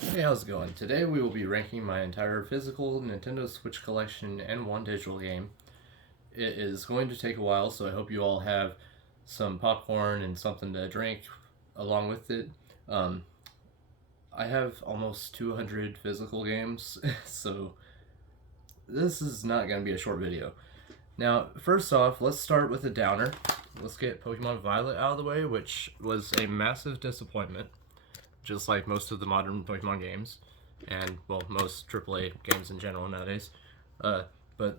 Hey, how's it going? Today we will be ranking my entire physical Nintendo Switch collection and one digital game. It is going to take a while, so I hope you all have some popcorn and something to drink along with it. Um, I have almost 200 physical games, so this is not going to be a short video. Now, first off, let's start with a downer. Let's get Pokemon Violet out of the way, which was a massive disappointment, just like most of the modern Pokemon games, and well, most AAA games in general nowadays. But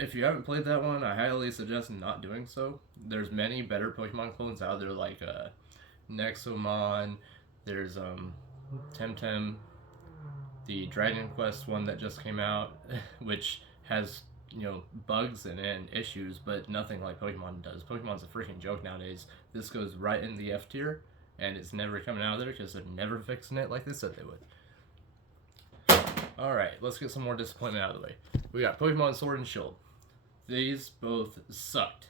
if you haven't played that one, I highly suggest not doing so. There's many better Pokemon clones out there, like Nexomon. There's Temtem, the Dragon Quest one that just came out, which has bugs in it and issues, but nothing like Pokemon does. Pokemon's a freaking joke nowadays. This goes right in the F tier, and it's never coming out of there because they're never fixing it like they said they would. Alright, let's get some more disappointment out of the way. We got Pokemon Sword and Shield. These both sucked.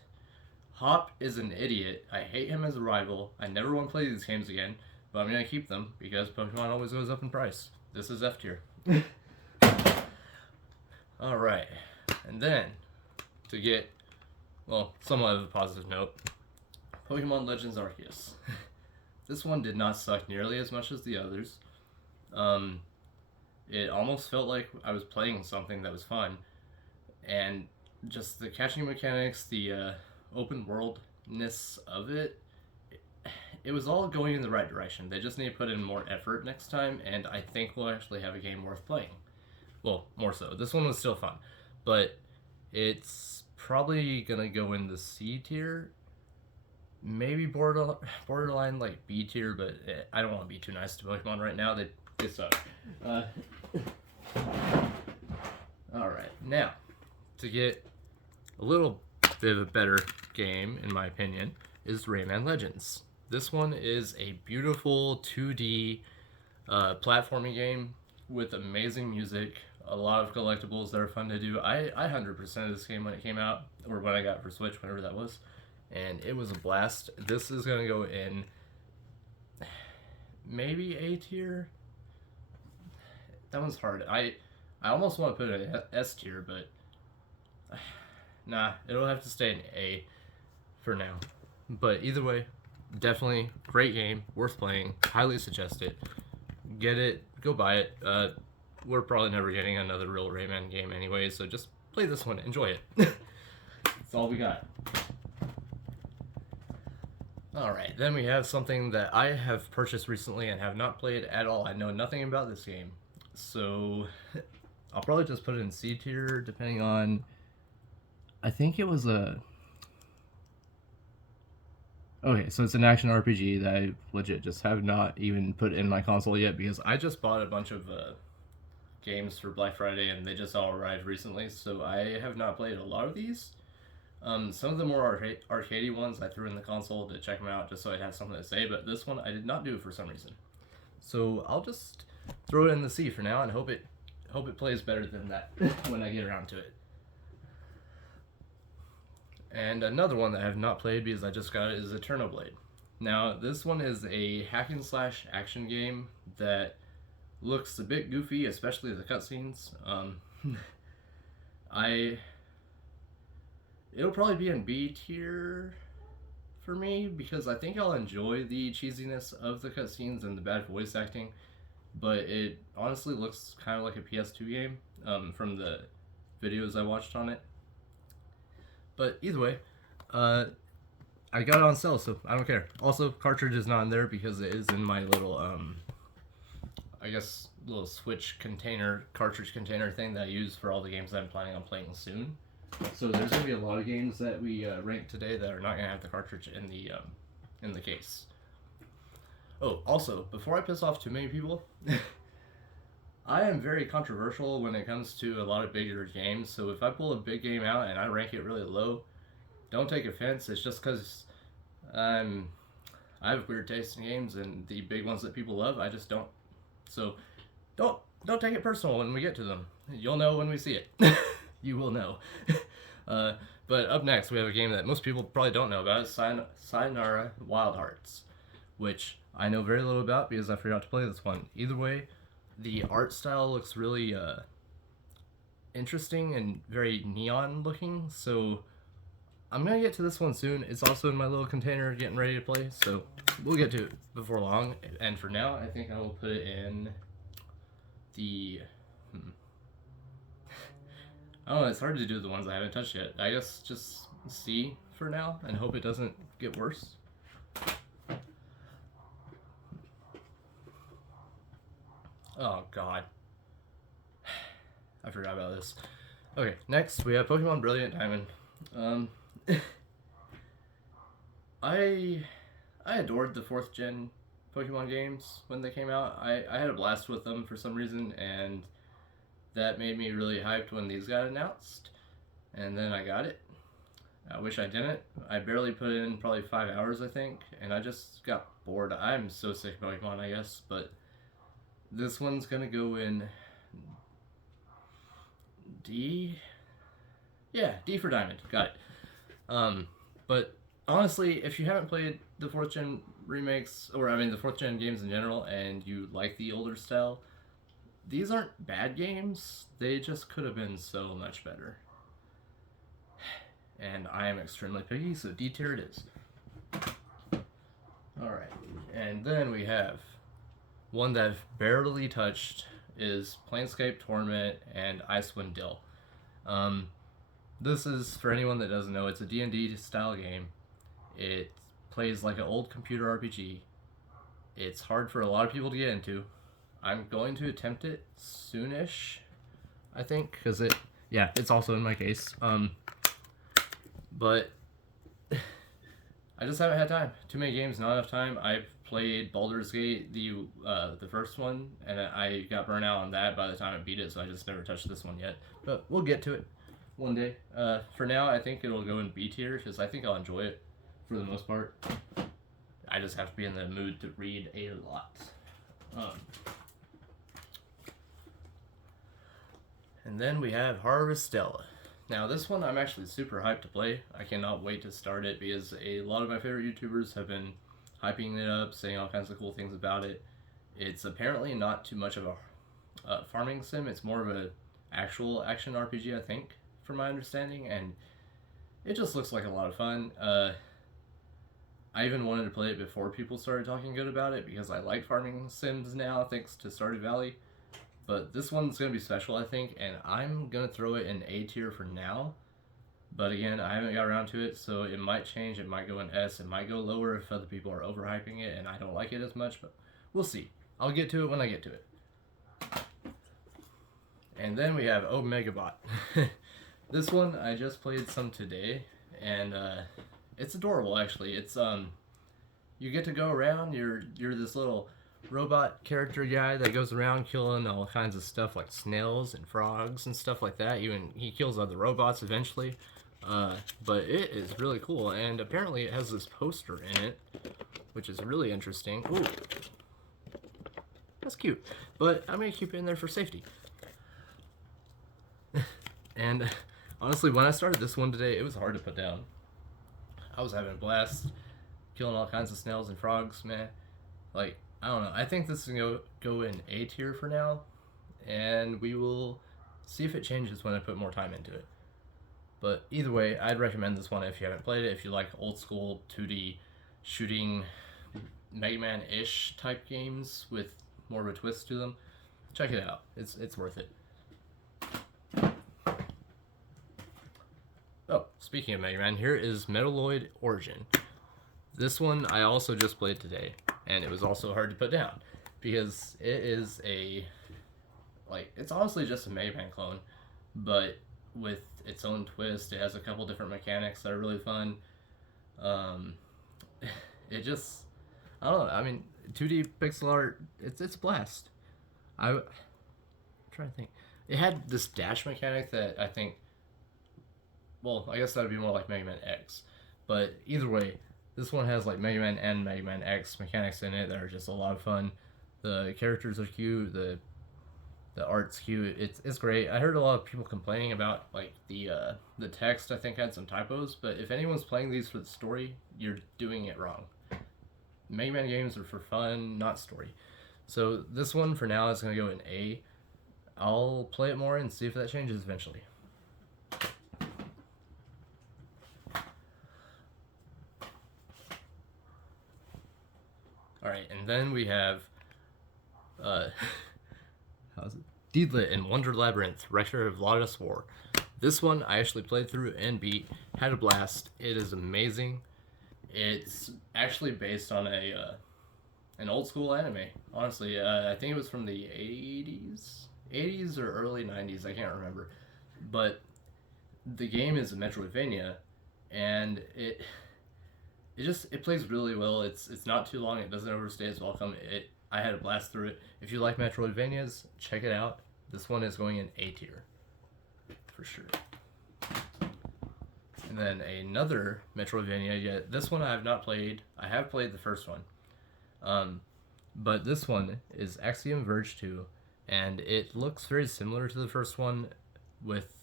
Hop is an idiot. I hate him as a rival. I never want to play these games again, but I'm going to keep them because Pokemon always goes up in price. This is F tier. Alright, and then to get, well, somewhat of a positive note, Pokemon Legends Arceus. This one did not suck nearly as much as the others. It almost felt like I was playing something that was fun, and just the catching mechanics, the open worldness of it, it was all going in the right direction. They just need to put in more effort next time, and I think we'll actually have a game worth playing. Well, more so. This one was still fun, but it's probably gonna go in the C tier, maybe borderline like B tier, but I don't want to be too nice to Pokemon right now. They suck. All right, now to get a little bit of a better game, in my opinion, is Rayman Legends. This one is a beautiful 2D platforming game with amazing music, a lot of collectibles that are fun to do. I 100% this game when it came out, or when I got it for Switch, whenever that was, and it was a blast. This is gonna go in maybe A tier. That one's hard. I almost want to put it in S tier, but nah, it'll have to stay in A for now. But either way, definitely great game, worth playing. Highly suggest it. Get it, go buy it. We're probably never getting another real Rayman game anyway, so just play this one, enjoy it. That's all we got. Alright, then we have something that I have purchased recently and have not played at all. I know nothing about this game, so I'll probably just put it in C tier, depending on... I think it was a... Okay, so it's an action RPG that I legit just have not even put in my console yet, because I just bought a bunch of games for Black Friday and they just all arrived recently, so I have not played a lot of these. Some of the more arcadey ones I threw in the console to check them out just so I had something to say, but this one I did not do for some reason. So I'll just throw it in the C for now and hope it plays better than that when I get around to it. And another one that I have not played because I just got it is Eternal Blade. Now, this one is a hack and slash action game that looks a bit goofy, especially the cutscenes. It'll probably be in B tier for me because I think I'll enjoy the cheesiness of the cutscenes and the bad voice acting, but it honestly looks kind of like a PS2 game from the videos I watched on it. But either way, I got it on sale, so I don't care. Also, cartridge is not in there because it is in my little, I guess, little Switch container, cartridge container thing that I use for all the games that I'm planning on playing soon. So there's going to be a lot of games that we rank today that are not going to have the cartridge in the case. Oh, also, before I piss off too many people, I am very controversial when it comes to a lot of bigger games, so if I pull a big game out and I rank it really low, don't take offense. It's just because I have weird taste in games, and the big ones that people love, I just don't. So don't take it personal when we get to them. You'll know when we see it. You will know. But up next, we have a game that most people probably don't know about. It's Sayonara Wild Hearts, which I know very little about because I forgot to play this one. Either way, the art style looks really interesting and very neon looking, so I'm gonna get to this one soon. It's also in my little container getting ready to play, so we'll get to it before long. And for now, I think I will put it in the... I don't know, it's hard to do the ones I haven't touched yet. I guess just C for now and hope it doesn't get worse. Oh god. I forgot about this. Okay, next we have Pokemon Brilliant Diamond. I adored the 4th gen Pokemon games when they came out. I had a blast with them for some reason, and that made me really hyped when these got announced. And then I got it. I wish I didn't. I barely put in probably 5 hours, I think, and I just got bored. I'm so sick of Pokemon, I guess, but this one's gonna go in D. Yeah, D for Diamond. Got it. But honestly, if you haven't played the 4th gen remakes, or I mean the 4th gen games in general, and you like the older style, these aren't bad games. They just could have been so much better. And I am extremely picky, so D tier it is. Alright, and then we have one that I've barely touched is Planescape Torment and Icewind Dale. This is, for anyone that doesn't know, it's a D&D style game. It plays like an old computer RPG. It's hard for a lot of people to get into. I'm going to attempt it soonish, I think, because it's also in my case. But I just haven't had time. Too many games, not enough time. I've played Baldur's Gate, the first one, and I got burnt out on that by the time I beat it, so I just never touched this one yet. But we'll get to it one day. For now, I think it'll go in B tier, because I think I'll enjoy it for the most part. I just have to be in the mood to read a lot. And then we have Harvestella. Now this one I'm actually super hyped to play. I cannot wait to start it because a lot of my favorite YouTubers have been hyping it up, saying all kinds of cool things about it. It's apparently not too much of a farming sim. It's more of a actual action RPG, I think, from my understanding, and it just looks like a lot of fun. I even wanted to play it before people started talking good about it because I like farming sims now, thanks to Stardew Valley. But this one's going to be special, I think, and I'm going to throw it in A tier for now. But again, I haven't got around to it, so it might change. It might go in S. It might go lower if other people are overhyping it and I don't like it as much, but we'll see. I'll get to it when I get to it. And then we have Omegabot. This one, I just played some today, and it's adorable, actually. It's, you get to go around, you're this little robot character guy that goes around killing all kinds of stuff like snails and frogs and stuff like that. Even he kills other robots eventually. But it is really cool, and apparently it has this poster in it, which is really interesting. Ooh, that's cute. But I'm gonna keep it in there for safety. And honestly, when I started this one today, it was hard to put down. I was having a blast killing all kinds of snails and frogs, man. Like, I don't know. I think this is going to go in A tier for now, and we will see if it changes when I put more time into it. But either way, I'd recommend this one if you haven't played it. If you like old school 2D shooting Mega Man-ish type games with more of a twist to them, check it out. It's worth it. Oh, speaking of Mega Man, here is Metaloid Origin. This one I also just played today, and it was also hard to put down because it is it's honestly just a Mega Man clone, but with its own twist. It has a couple different mechanics that are really fun. It just, I don't know. I mean, 2D pixel art, it's a blast. I'm trying to think. It had this dash mechanic that I think, well, I guess that would be more like Mega Man X. But either way, this one has like Mega Man and Mega Man X mechanics in it that are just a lot of fun. The characters are cute. The art's cute. It's great. I heard a lot of people complaining about like the text. I think had some typos. But if anyone's playing these for the story, you're doing it wrong. Mega Man games are for fun, not story. So this one for now is going to go in A. I'll play it more and see if that changes eventually. Alright, and then we have how's it? Deedlit in Wonder Labyrinth, Rector of Lawless War. This one I actually played through and beat, had a blast. It is amazing. It's actually based on an old school anime. Honestly, I think it was from the 80s or early 90s. I can't remember, but the game is a Metroidvania, and it plays really well. It's not too long. It doesn't overstay its welcome. I had a blast through it. If you like Metroidvanias, check it out. This one is going in A tier for sure. And then another Metroidvania, yet this one I have not played. I have played the first one. But this one is Axiom Verge 2, and it looks very similar to the first one with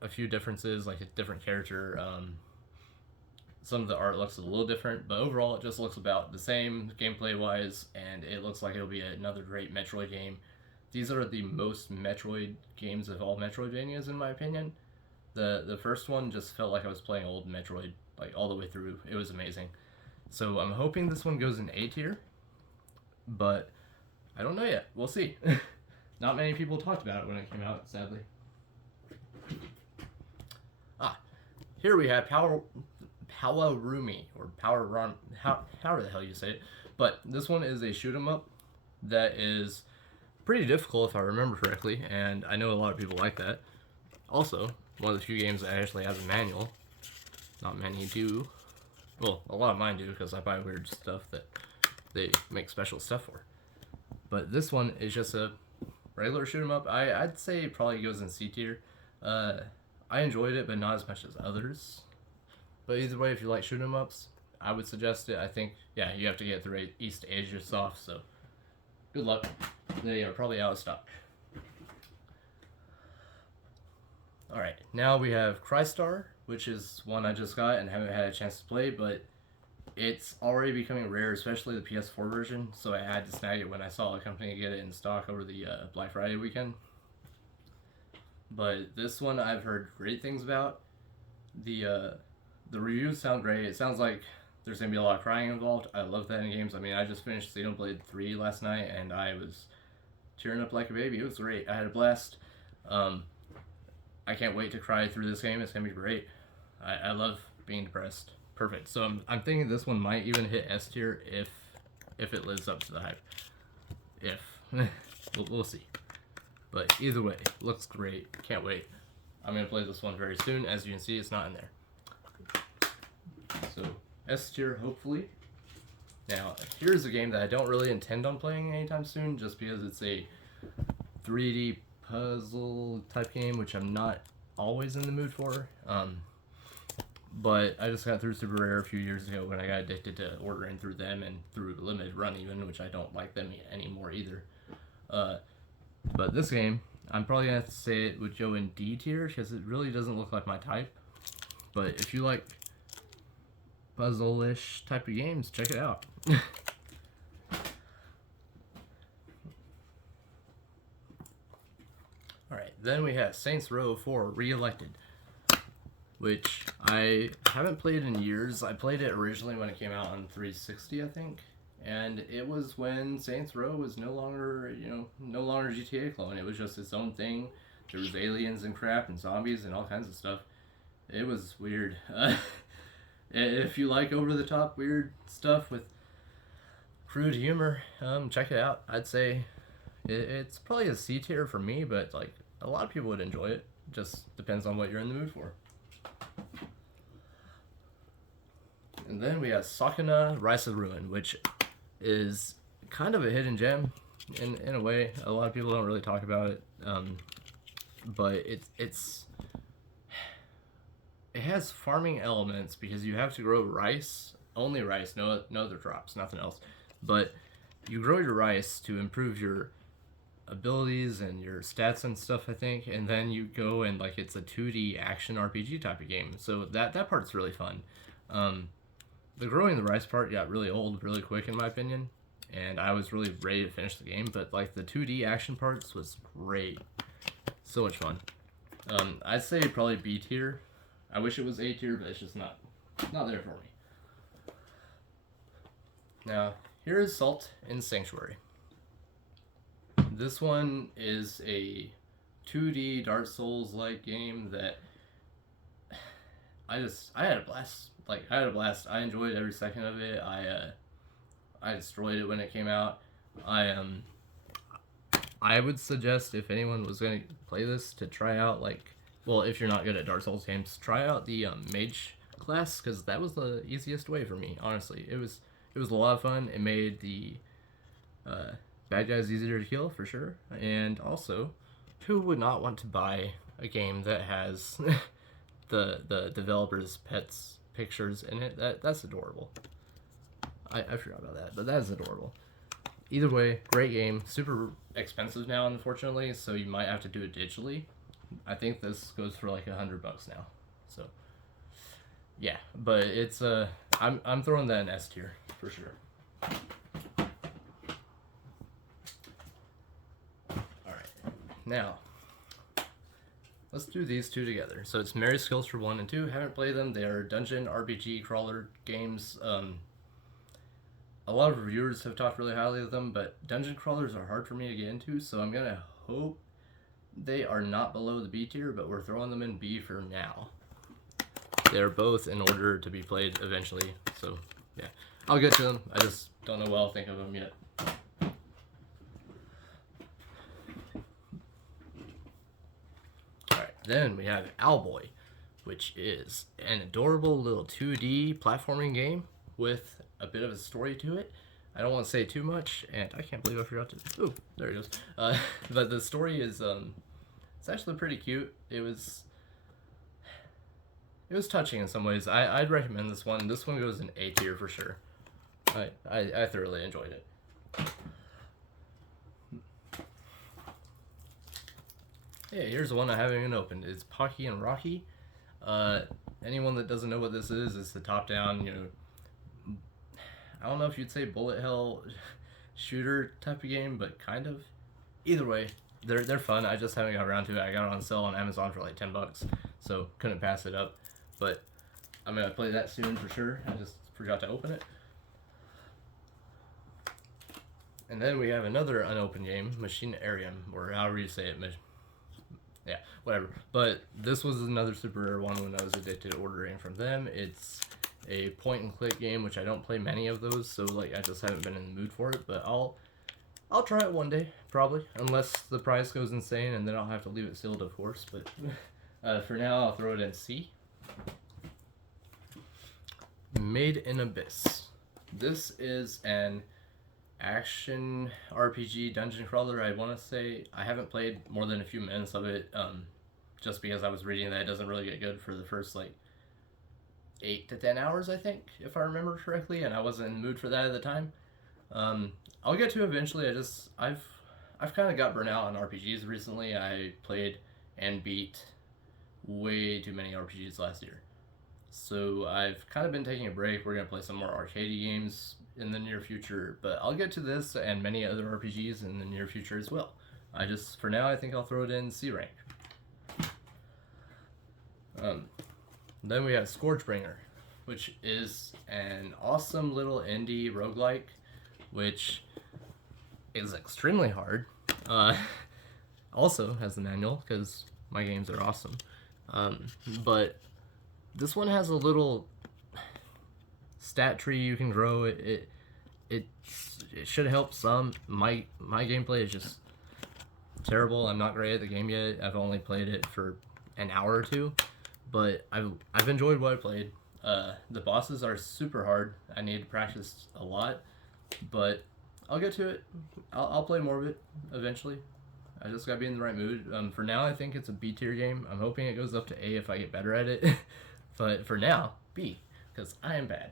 a few differences, like a different character. Some of the art looks a little different, but overall it just looks about the same gameplay-wise, and it looks like it'll be another great Metroid game. These are the most Metroid games of all Metroidvanias, in my opinion. The first one just felt like I was playing old Metroid, like all the way through. It was amazing. So I'm hoping this one goes in A tier, but I don't know yet. We'll see. Not many people talked about it when it came out, sadly. Here we have Powerumi, or Power Run, however the hell you say it. But this one is a shoot 'em up that is pretty difficult if I remember correctly, and I know a lot of people like that. Also, one of the few games that actually has a manual. Not many do. Well, a lot of mine do, because I buy weird stuff that they make special stuff for. But this one is just a regular shoot 'em up. I'd say it probably goes in C tier. I enjoyed it, but not as much as others. But either way, if you like shoot 'em ups, I would suggest it. I think, yeah, you have to get through East Asia soft, so good luck. They are probably out of stock. Alright, now we have Crystar, which is one I just got and haven't had a chance to play, but it's already becoming rare, especially the PS4 version, so I had to snag it when I saw a company get it in stock over the Black Friday weekend. But this one I've heard great things about. The reviews sound great. It sounds like there's going to be a lot of crying involved. I love that in games. I mean, I just finished Xenoblade 3 last night, and I was tearing up like a baby. It was great. I had a blast. I can't wait to cry through this game. It's going to be great. I love being depressed. Perfect. So I'm thinking this one might even hit S tier if it lives up to the hype. If. We'll see. But either way, looks great. Can't wait. I'm going to play this one very soon. As you can see, it's not in there. So, S tier, hopefully. Now, here's a game that I don't really intend on playing anytime soon, just because it's a 3D puzzle type game, which I'm not always in the mood for. But I just got through Super Rare a few years ago when I got addicted to ordering through them and through Limited Run even, which I don't like them anymore either. But this game, I'm probably going to have to say it would go in D tier, because it really doesn't look like my type. But if you like puzzle-ish type of games, check it out. Alright, then we have Saints Row 4 Re-Elected, which I haven't played in years. I played it originally when it came out on 360, I think. And it was when Saints Row was no longer GTA clone. It was just its own thing. There was aliens and crap and zombies and all kinds of stuff. It was weird. If you like over-the-top weird stuff with crude humor, check it out. I'd say it's probably a C tier for me, but like a lot of people would enjoy it. Just depends on what you're in the mood for. And then we have Sakuna Rise of Ruin, which is kind of a hidden gem in a way. A lot of people don't really talk about it, but it has farming elements because you have to grow rice, only rice, no other crops, nothing else. But you grow your rice to improve your abilities and your stats and stuff, I think, and then you go and like it's a 2D action RPG type of game. So that part's really fun. the growing the rice part got really old really quick in my opinion, and I was really ready to finish the game. But like the 2D action parts was great, so much fun. I'd say probably B tier. I wish it was A tier, but it's just not there for me. Now here is Salt in Sanctuary. This one is a 2D Dark Souls like game that I had a blast. Like I had a blast. I enjoyed every second of it. I destroyed it when it came out. I would suggest if anyone was going to play this to try out if you're not good at Dark Souls games, try out the mage class, because that was the easiest way for me. Honestly, it was a lot of fun. It made the bad guys easier to kill for sure, and also, who would not want to buy a game that has the developers' pets pictures in it? That's adorable. I forgot about that, but that is adorable. Either way, great game. Super expensive now, unfortunately, so you might have to do it digitally. I think this goes for like $100 now. So, yeah, but it's I'm throwing that in S tier for sure. All right, now let's do these two together. So it's Mary Skills for 1 and 2. Haven't played them. They are dungeon RPG crawler games. A lot of reviewers have talked really highly of them, but dungeon crawlers are hard for me to get into, so I'm gonna hope they are not below the B tier, but we're throwing them in B for now. They're both in order to be played eventually, so yeah. I'll get to them. I just don't know what I'll think of them yet. Alright, then we have Owlboy, which is an adorable little 2D platforming game with a bit of a story to it. I don't want to say too much, and I can't believe I forgot to. Ooh, there it goes. But the story is it's actually pretty cute. It was touching in some ways. I'd recommend this one. This one goes in A tier for sure. I thoroughly enjoyed it. Yeah, here's the one I haven't even opened. It's Pocky and Rocky. Anyone that doesn't know what this is, it's the top-down, I don't know if you'd say bullet hell shooter type of game, but kind of. Either way, they're fun. I just haven't got around to it. I got it on sale on Amazon for like $10, so couldn't pass it up. But I'm gonna play that soon for sure. I just forgot to open it. And then we have another unopened game, Machinarium, or however you say it. Yeah, whatever. But this was another super rare one when I was addicted to ordering from them. It's a point and click game, which I don't play many of those, so like I just haven't been in the mood for it, but I'll try it one day, probably, unless the price goes insane, and then I'll have to leave it sealed, of course. But for now, I'll throw it in C. Made in Abyss. This is an action RPG dungeon crawler. I want to say I haven't played more than a few minutes of it, just because I was reading that it doesn't really get good for the first like 8 to 10 hours, I think, if I remember correctly, and I wasn't in the mood for that at the time. I'll get to it eventually. I've kind of got burnt out on RPGs recently. I played and beat way too many RPGs last year, so I've kind of been taking a break. We're gonna play some more arcade games in the near future, but I'll get to this and many other RPGs in the near future as well. For now, I think I'll throw it in C rank. Then we have Scourgebringer, which is an awesome little indie roguelike, which is extremely hard. Also has the manual, because my games are awesome. But this one has a little stat tree you can grow. It should help some. My gameplay is just terrible. I'm not great at the game yet. I've only played it for an hour or two. But I've enjoyed what I played. The bosses are super hard. I need to practice a lot, but I'll get to it. I'll play more of it eventually. I just gotta be in the right mood. For now, I think it's a B tier game. I'm hoping it goes up to A if I get better at it. But for now, B, because I am bad.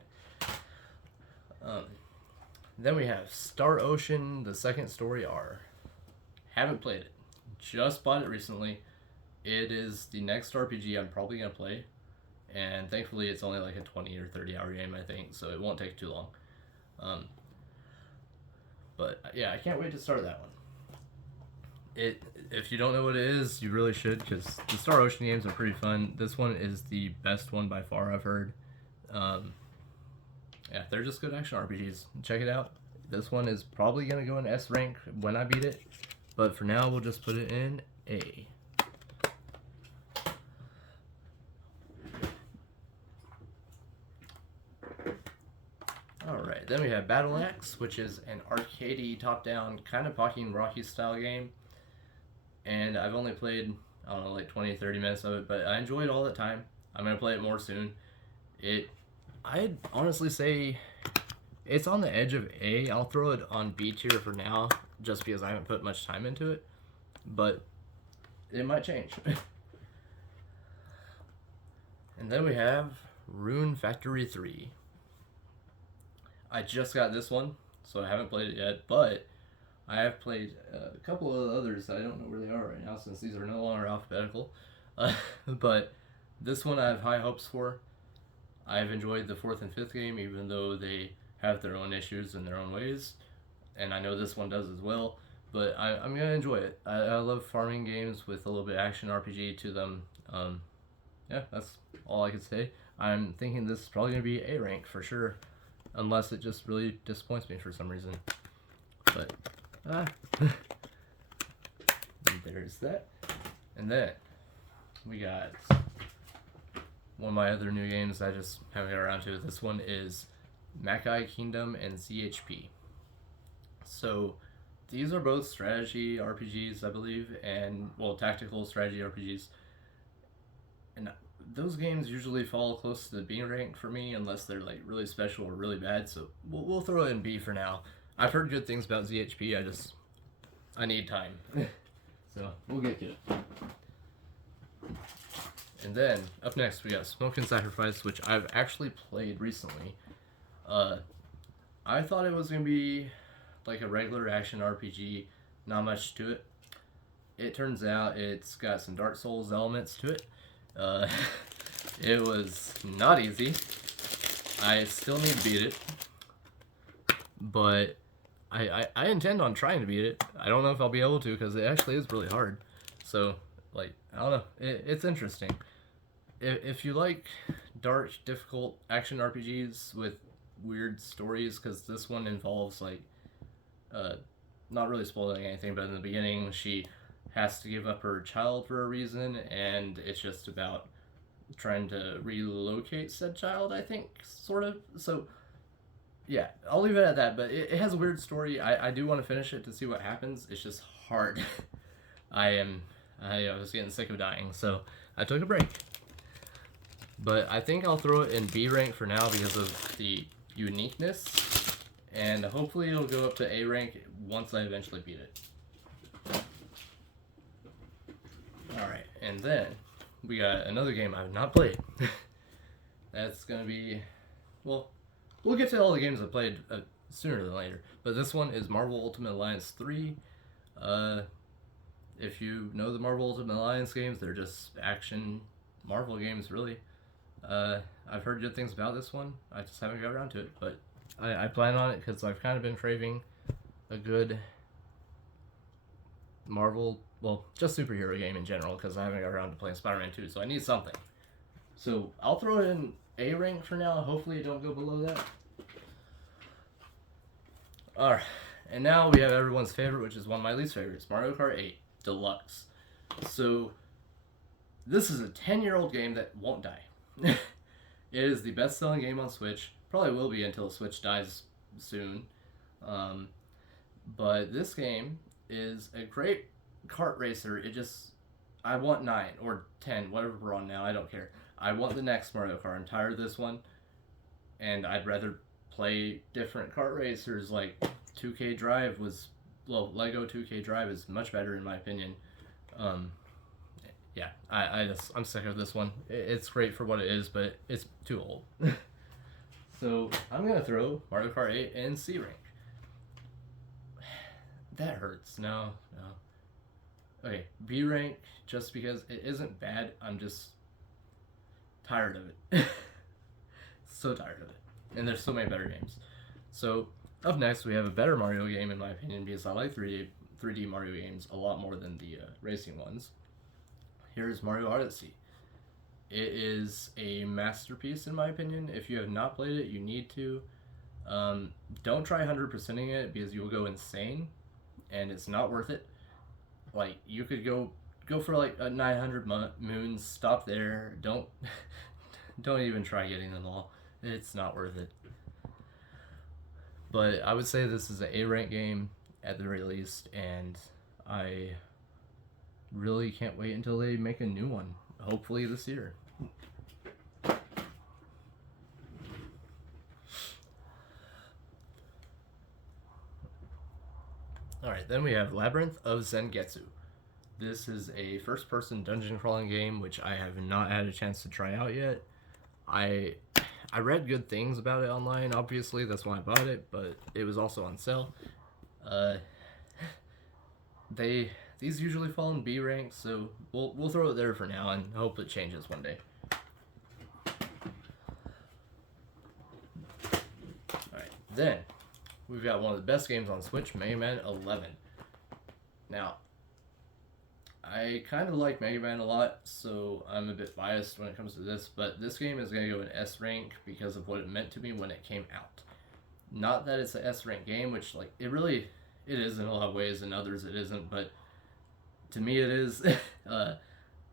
Then we have Star Ocean, the Second Story R. Haven't played it. Just bought it recently. It is the next RPG I'm probably going to play. and thankfully it's only like a 20 or 30 hour game, I think, so it won't take too long. Um, but yeah, I can't wait to start that one. If you don't know what it is, you really should, because the Star Ocean games are pretty fun. This one is the best one by far, I've heard. Yeah, they're just good action RPGs. Check it out. This one is probably going to go in S rank when I beat it, but for now we'll just put it in A. Alright, then we have Battle Axe, which is an arcadey top-down kind of Pocky Rocky style game. And I've only played, I don't know, like 20-30 minutes of it, but I enjoyed all the time. I'm going to play it more soon. I'd honestly say it's on the edge of A. I'll throw it on B tier for now, just because I haven't put much time into it. But it might change. And then we have Rune Factory 3. I just got this one, so I haven't played it yet, but I have played a couple of others. I don't know where they are right now since these are no longer alphabetical. But this one I have high hopes for. I've enjoyed the 4th and 5th game, even though they have their own issues in their own ways. And I know this one does as well. But I'm going to enjoy it. I love farming games with a little bit of action RPG to them. Yeah, that's all I could say. I'm thinking this is probably going to be A rank for sure. Unless it just really disappoints me for some reason. But, there's that. And then, we got one of my other new games I just haven't got around to. This one is Makai Kingdom and ZHP. So, these are both strategy RPGs, I believe, and, well, tactical strategy RPGs. And those games usually fall close to the B rank for me, unless they're like really special or really bad. So we'll throw it in B for now. I've heard good things about ZHP. I need time. So we'll get to it. And then up next we got Smoke and Sacrifice, which I've actually played recently. I thought it was gonna be like a regular action RPG, not much to it. It turns out it's got some Dark Souls elements to it. It was not easy. I still need to beat it, but I intend on trying to beat it. I don't know if I'll be able to, because it actually is really hard. So, like, I don't know. It's interesting. If you like dark, difficult action RPGs with weird stories, because this one involves, like, not really spoiling anything, but in the beginning, she has to give up her child for a reason, and it's just about trying to relocate said child, I think, sort of. So, yeah, I'll leave it at that, but it has a weird story. I do want to finish it to see what happens. It's just hard. I was getting sick of dying, so I took a break. But I think I'll throw it in B rank for now because of the uniqueness, and hopefully it'll go up to A rank once I eventually beat it. Alright, and then we got another game I've not played. That's gonna be, well, we'll get to all the games I played sooner than later. But this one is Marvel Ultimate Alliance 3. If you know the Marvel Ultimate Alliance games, they're just action Marvel games, really. I've heard good things about this one. I just haven't got around to it, but I plan on it because I've kind of been craving a good Marvel, well, just superhero game in general, because I haven't got around to playing Spider-Man 2, so I need something. So I'll throw it in A rank for now. Hopefully it don't go below that. Alright, and now we have everyone's favorite, which is one of my least favorites, Mario Kart 8 Deluxe. So this is a 10-year-old game that won't die. It is the best-selling game on Switch. Probably will be until Switch dies soon. But this game is a great kart racer. I want 9 or 10, whatever we're on now. I don't care. I want the next Mario Kart. I'm tired of this one, and I'd rather play different kart racers. Like 2K Drive Lego 2K Drive is much better in my opinion. Yeah, I'm sick of this one. It's great for what it is, but it's too old. So I'm gonna throw Mario Kart 8 in C rank. That hurts. No. Okay, B rank, just because it isn't bad. I'm just tired of it. So tired of it. And there's so many better games. So up next we have a better Mario game in my opinion, because I like 3D Mario games a lot more than the racing ones. Here's Mario Odyssey. It is a masterpiece in my opinion. If you have not played it, you need to. Don't try 100%ing it because you will go insane, and it's not worth it. Like, you could go for like a 900 moons, stop there. Don't even try getting them all. It's not worth it. But I would say this is an A rank game at the very least, and I really can't wait until they make a new one. Hopefully this year. Alright, then we have Labyrinth of Zangetsu. This is a first-person dungeon crawling game, which I have not had a chance to try out yet. I read good things about it online, obviously, that's why I bought it, but it was also on sale. These usually fall in B rank, so we'll throw it there for now and hope it changes one day. Alright, then we've got one of the best games on Switch, Mega Man 11. Now, I kind of like Mega Man a lot, so I'm a bit biased when it comes to this, but this game is going to go in S rank because of what it meant to me when it came out. Not that it's an S rank game, which, like, it is in a lot of ways, and others it isn't, but to me it is,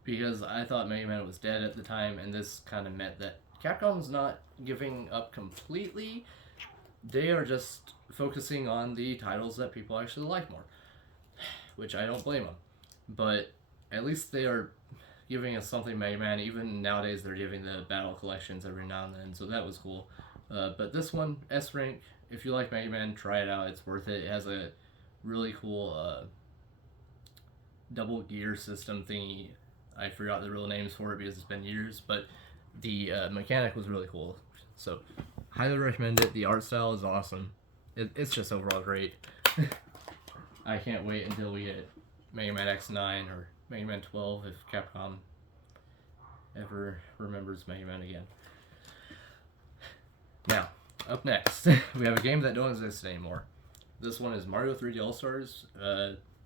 because I thought Mega Man was dead at the time, and this kind of meant that Capcom's not giving up completely. They are just focusing on the titles that people actually like more, which I don't blame them. But at least they are giving us something Mega Man. Even nowadays they're giving the battle collections every now and then, so that was cool. But this one, S rank, if you like Mega Man, try it out, it's worth it. It has a really cool double gear system thingy. I forgot the real names for it because it's been years, but the mechanic was really cool. So, highly recommend it. The art style is awesome. It's just overall great. I can't wait until we get Mega Man X9 or Mega Man 12 if Capcom ever remembers Mega Man again. Now, up next, we have a game that don't exist anymore. This one is Mario 3D All-Stars.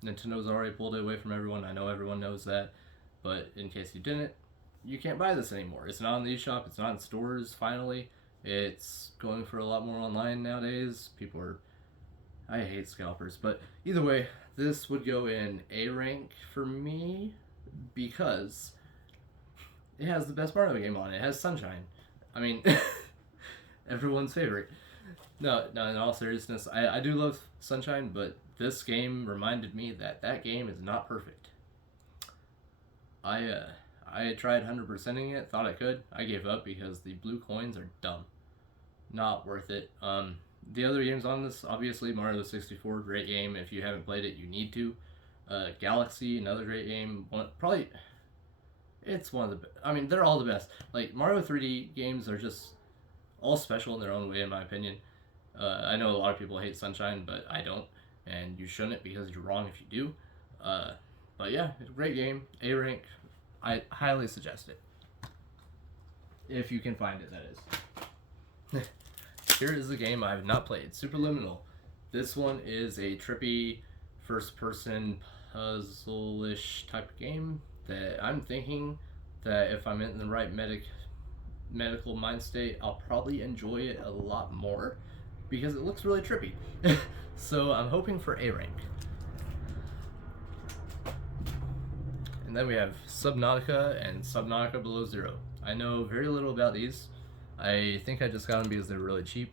Nintendo's already pulled it away from everyone. I know everyone knows that, but in case you didn't, you can't buy this anymore. It's not on the eShop, it's not in stores, finally. It's going for a lot more online nowadays. People are... I hate scalpers, but either way, this would go in A rank for me because it has the best Mario game on it. It has Sunshine. I mean, everyone's favorite. No, in all seriousness, I do love Sunshine, but this game reminded me that that game is not perfect. I tried 100%ing it, thought I could. I gave up because the blue coins are dumb. Not worth it. The other games on this, obviously, Mario 64, great game. If you haven't played it, you need to. Galaxy, another great game. It's one of the... I mean, they're all the best. Like, Mario 3D games are just all special in their own way, in my opinion. I know a lot of people hate Sunshine, but I don't. And you shouldn't, because you're wrong if you do. But yeah, it's a great game. A rank. I highly suggest it. If you can find it, that is. Here is a game I have not played. Superliminal. This one is a trippy, first-person, puzzle-ish type of game that I'm thinking that if I'm in the right medical mind state, I'll probably enjoy it a lot more because it looks really trippy. So I'm hoping for A rank. And then we have Subnautica and Subnautica Below Zero. I know very little about these. I think I just got them because they're really cheap.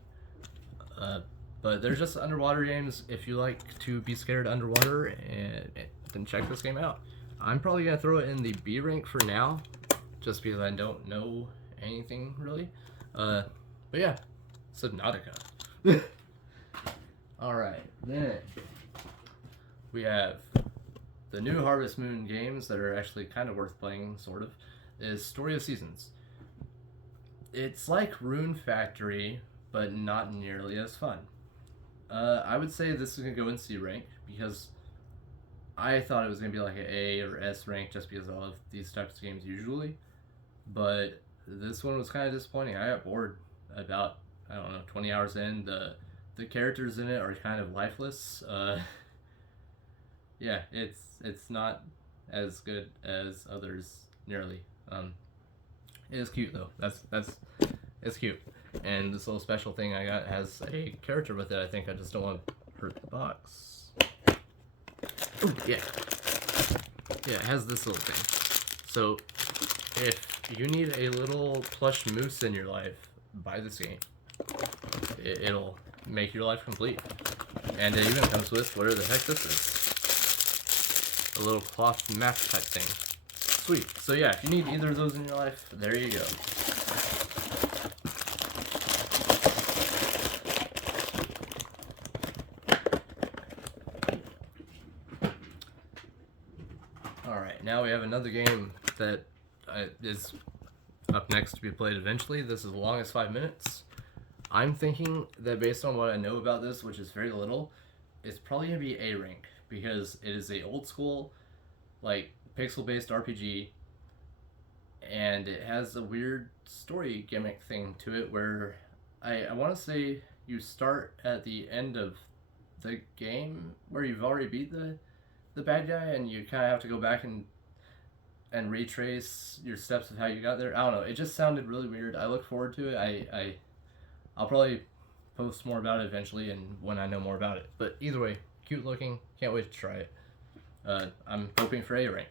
But they're just underwater games. If you like to be scared underwater, then check this game out. I'm probably going to throw it in the B rank for now, just because I don't know anything really. But yeah, Subnautica. Alright, then we have the new Harvest Moon games that are actually kind of worth playing, sort of, is Story of Seasons. It's like Rune Factory, but not nearly as fun. I would say this is going to go in C rank, because I thought it was going to be like an A or S rank just because I love these types of games usually. But this one was kind of disappointing. I got bored about, I don't know, 20 hours in. The characters in it are kind of lifeless. Yeah, it's not as good as others nearly. It is cute though. That's it's cute. And this little special thing I got has a character with it. I think I just don't want to hurt the box. Ooh, yeah. Yeah, it has this little thing. So if you need a little plush moose in your life, buy this game. It'll make your life complete. And it even comes with whatever the heck this is. A little cloth mat type thing. Sweet. So yeah, if you need either of those in your life, there you go. Alright, now we have another game that is up next to be played eventually. This is the longest 5 minutes. I'm thinking that based on what I know about this, which is very little, it's probably going to be A rank, because it is a old school, like, pixel-based RPG, and it has a weird story gimmick thing to it where I want to say you start at the end of the game where you've already beat the bad guy, and you kind of have to go back and retrace your steps of how you got there. I don't know. It just sounded really weird. I look forward to it. I'll probably post more about it eventually and when I know more about it. But either way, cute looking. Can't wait to try it. I'm hoping for A rank.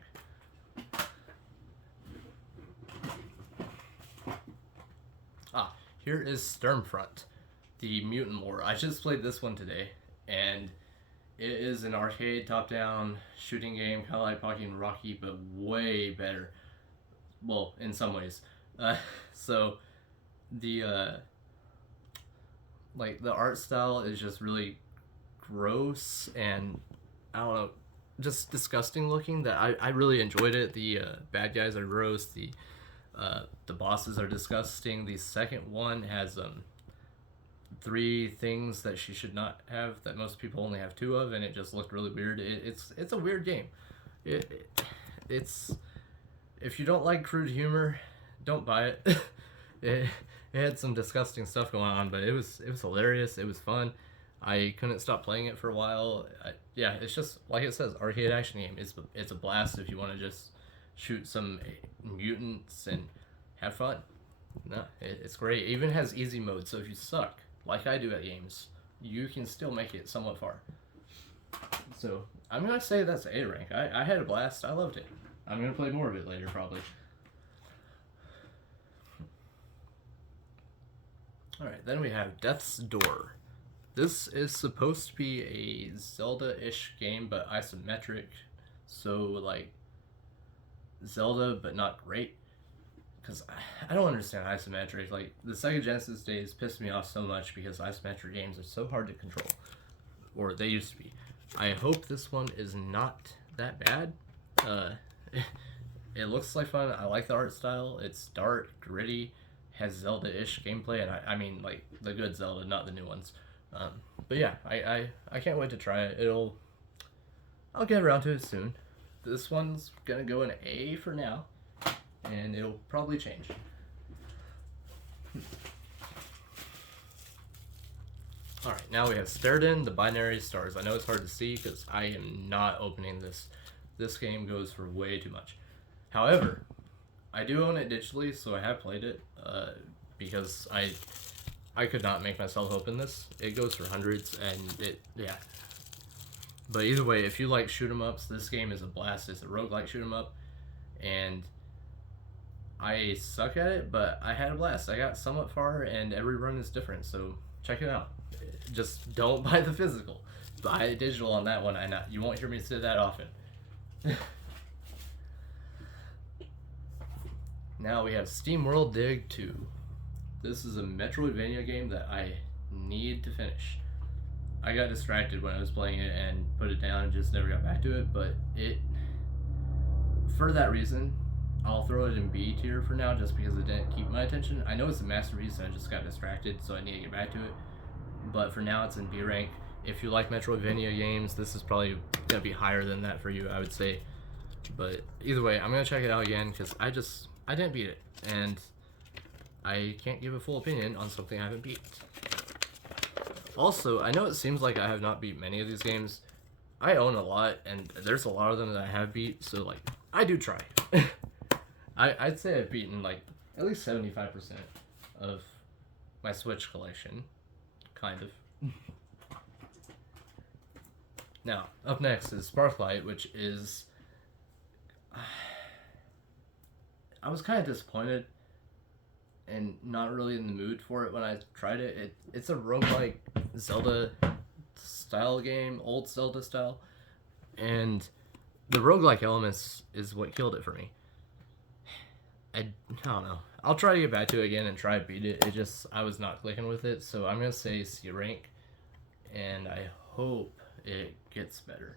Here is Sturmfront, the Mutant War. I just played this one today, and it is an arcade top-down shooting game, kind of like Pokémon Rocky, but way better. Well, in some ways. So the like the art style is just really gross and I don't know, just disgusting looking. That I really enjoyed it. The bad guys are gross. The bosses are disgusting. The second one has 3 things that she should not have that most people only have 2 of, and it just looked really weird. It's a weird game. It's if you don't like crude humor, don't buy it. it had some disgusting stuff going on, but it was hilarious. It was fun. I couldn't stop playing it for a while. Yeah, it's just like it says, arcade action game. It's a blast if you want to just shoot some mutants and have fun. No, it's great. It even has easy mode, so if you suck, like I do at games, you can still make it somewhat far. So I'm gonna say that's A rank. I had a blast. I loved it. I'm gonna play more of it later, probably. Alright, then we have Death's Door. This is supposed to be a Zelda-ish game, but isometric. So, like, Zelda, but not great. Because I don't understand isometric. Like, the Sega Genesis days pissed me off so much because isometric games are so hard to control. Or they used to be. I hope this one is not that bad. It looks like fun. I like the art style. It's dark, gritty, has Zelda-ish gameplay, and I mean, like, the good Zelda, not the new ones. But yeah, I can't wait to try it. I'll get around to it soon. This one's gonna go in A for now, and it'll probably change. Alright, now we have Sterdan, the Binary Stars. I know it's hard to see because I am not opening this. This game goes for way too much. However, I do own it digitally, so I have played it, because I could not make myself open this. It goes for hundreds, and yeah. But either way, if you like shoot 'em ups, this game is a blast. It's a roguelike shoot 'em up, and I suck at it, but I had a blast. I got somewhat far, and every run is different, so check it out. Just don't buy the physical. Buy digital on that one. You won't hear me say that often. Now we have SteamWorld Dig 2. This is a Metroidvania game that I need to finish. I got distracted when I was playing it and put it down and just never got back to it, but for that reason, I'll throw it in B tier for now just because it didn't keep my attention. I know it's a masterpiece and I just got distracted, so I need to get back to it. But for now, it's in B rank. If you like Metroidvania games, this is probably going to be higher than that for you, I would say. But either way, I'm going to check it out again because I didn't beat it. And I can't give a full opinion on something I haven't beat. Also, I know it seems like I have not beat many of these games. I own a lot, and there's a lot of them that I have beat, so like, I do try. I'd say I've beaten like at least 75% of my Switch collection, kind of. Now, up next is Sparklight, which is... I was kind of disappointed and not really in the mood for it when I tried it. It's a roguelike Zelda style game, old Zelda style, and the roguelike elements is what killed it for me. I don't know. I'll try to get back to it again and try to beat it. I was not clicking with it, so I'm gonna say C rank, and I hope it gets better.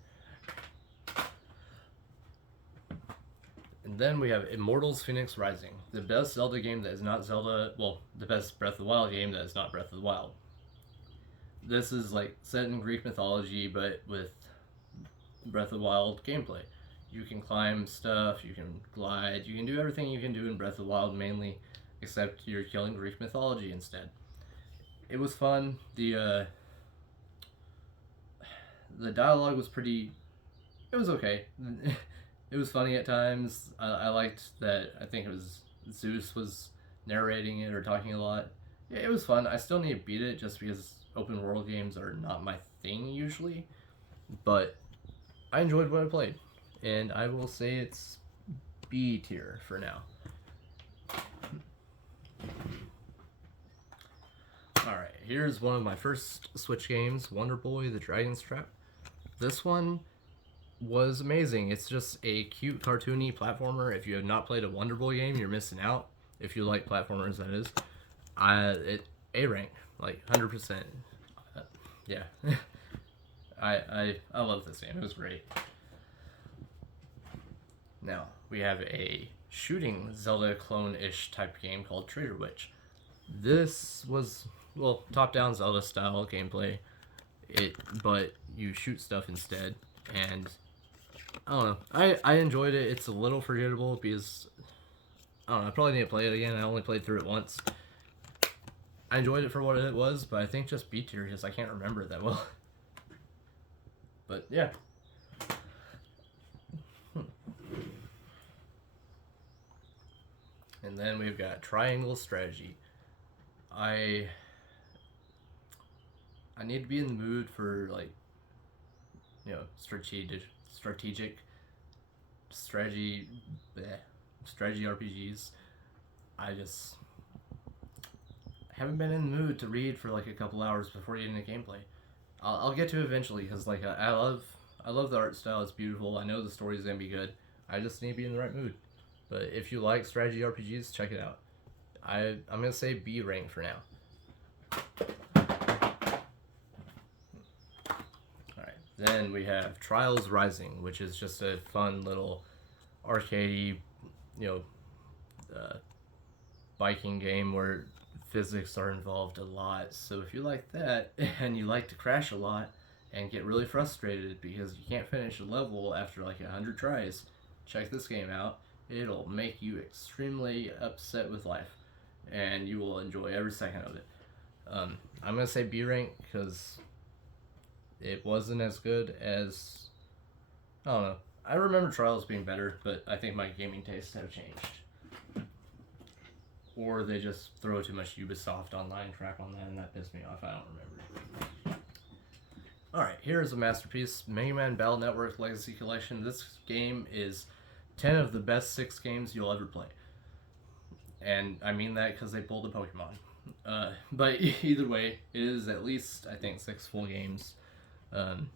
And then we have Immortals Phoenix Rising, the best Zelda game that is not Zelda, well, the best Breath of the Wild game that is not Breath of the Wild. This is like set in Greek mythology, but with Breath of the Wild gameplay. You can climb stuff, you can glide, you can do everything you can do in Breath of the Wild mainly, except you're killing Greek mythology instead. It was fun. The dialogue was pretty... It was okay. It was funny at times. I liked that, I think it was Zeus was narrating it or talking a lot. Yeah, it was fun. I still need to beat it just because open world games are not my thing usually. But I enjoyed what I played. And I will say it's B tier for now. Alright, here's one of my first Switch games, Wonder Boy: The Dragon's Trap. This one was amazing. It's just a cute, cartoony platformer. If you have not played a Wonder Boy game, you're missing out. If you like platformers, that is. A rank, like 100%. Yeah. I love this game. It was great. Now, we have a shooting Zelda clone-ish type game called Trader Witch. This was, well, top-down Zelda style gameplay, but you shoot stuff instead, and I don't know. I enjoyed it. It's a little forgettable because, I don't know, I probably need to play it again. I only played through it once. I enjoyed it for what it was, but I think just B tier because I can't remember it that well. But, yeah. And then we've got Triangle Strategy. I need to be in the mood for, like, you know, strategic strategy RPGs. I just haven't been in the mood to read for like a couple hours before getting into gameplay. I'll get to it eventually because like I love the art style. It's beautiful. I know the story's gonna be good. I just need to be in the right mood. But if you like strategy RPGs, check it out. I'm gonna say B rank for now. Alright, then we have Trials Rising, which is just a fun little arcadey, biking game where physics are involved a lot. So if you like that and you like to crash a lot and get really frustrated because you can't finish a level after like 100 tries, check this game out. It'll make you extremely upset with life, and you will enjoy every second of it. I'm gonna say B rank because it wasn't as good as, I don't know. I remember Trials being better, but I think my gaming tastes have changed. Or they just throw too much Ubisoft Online crap on that, and that pissed me off. I don't remember. Alright, here's a masterpiece, Mega Man Battle Network Legacy Collection. This game is 10 of the best 6 games you'll ever play. And I mean that because they pulled a Pokemon. But either way, it is at least, I think, 6 full games. And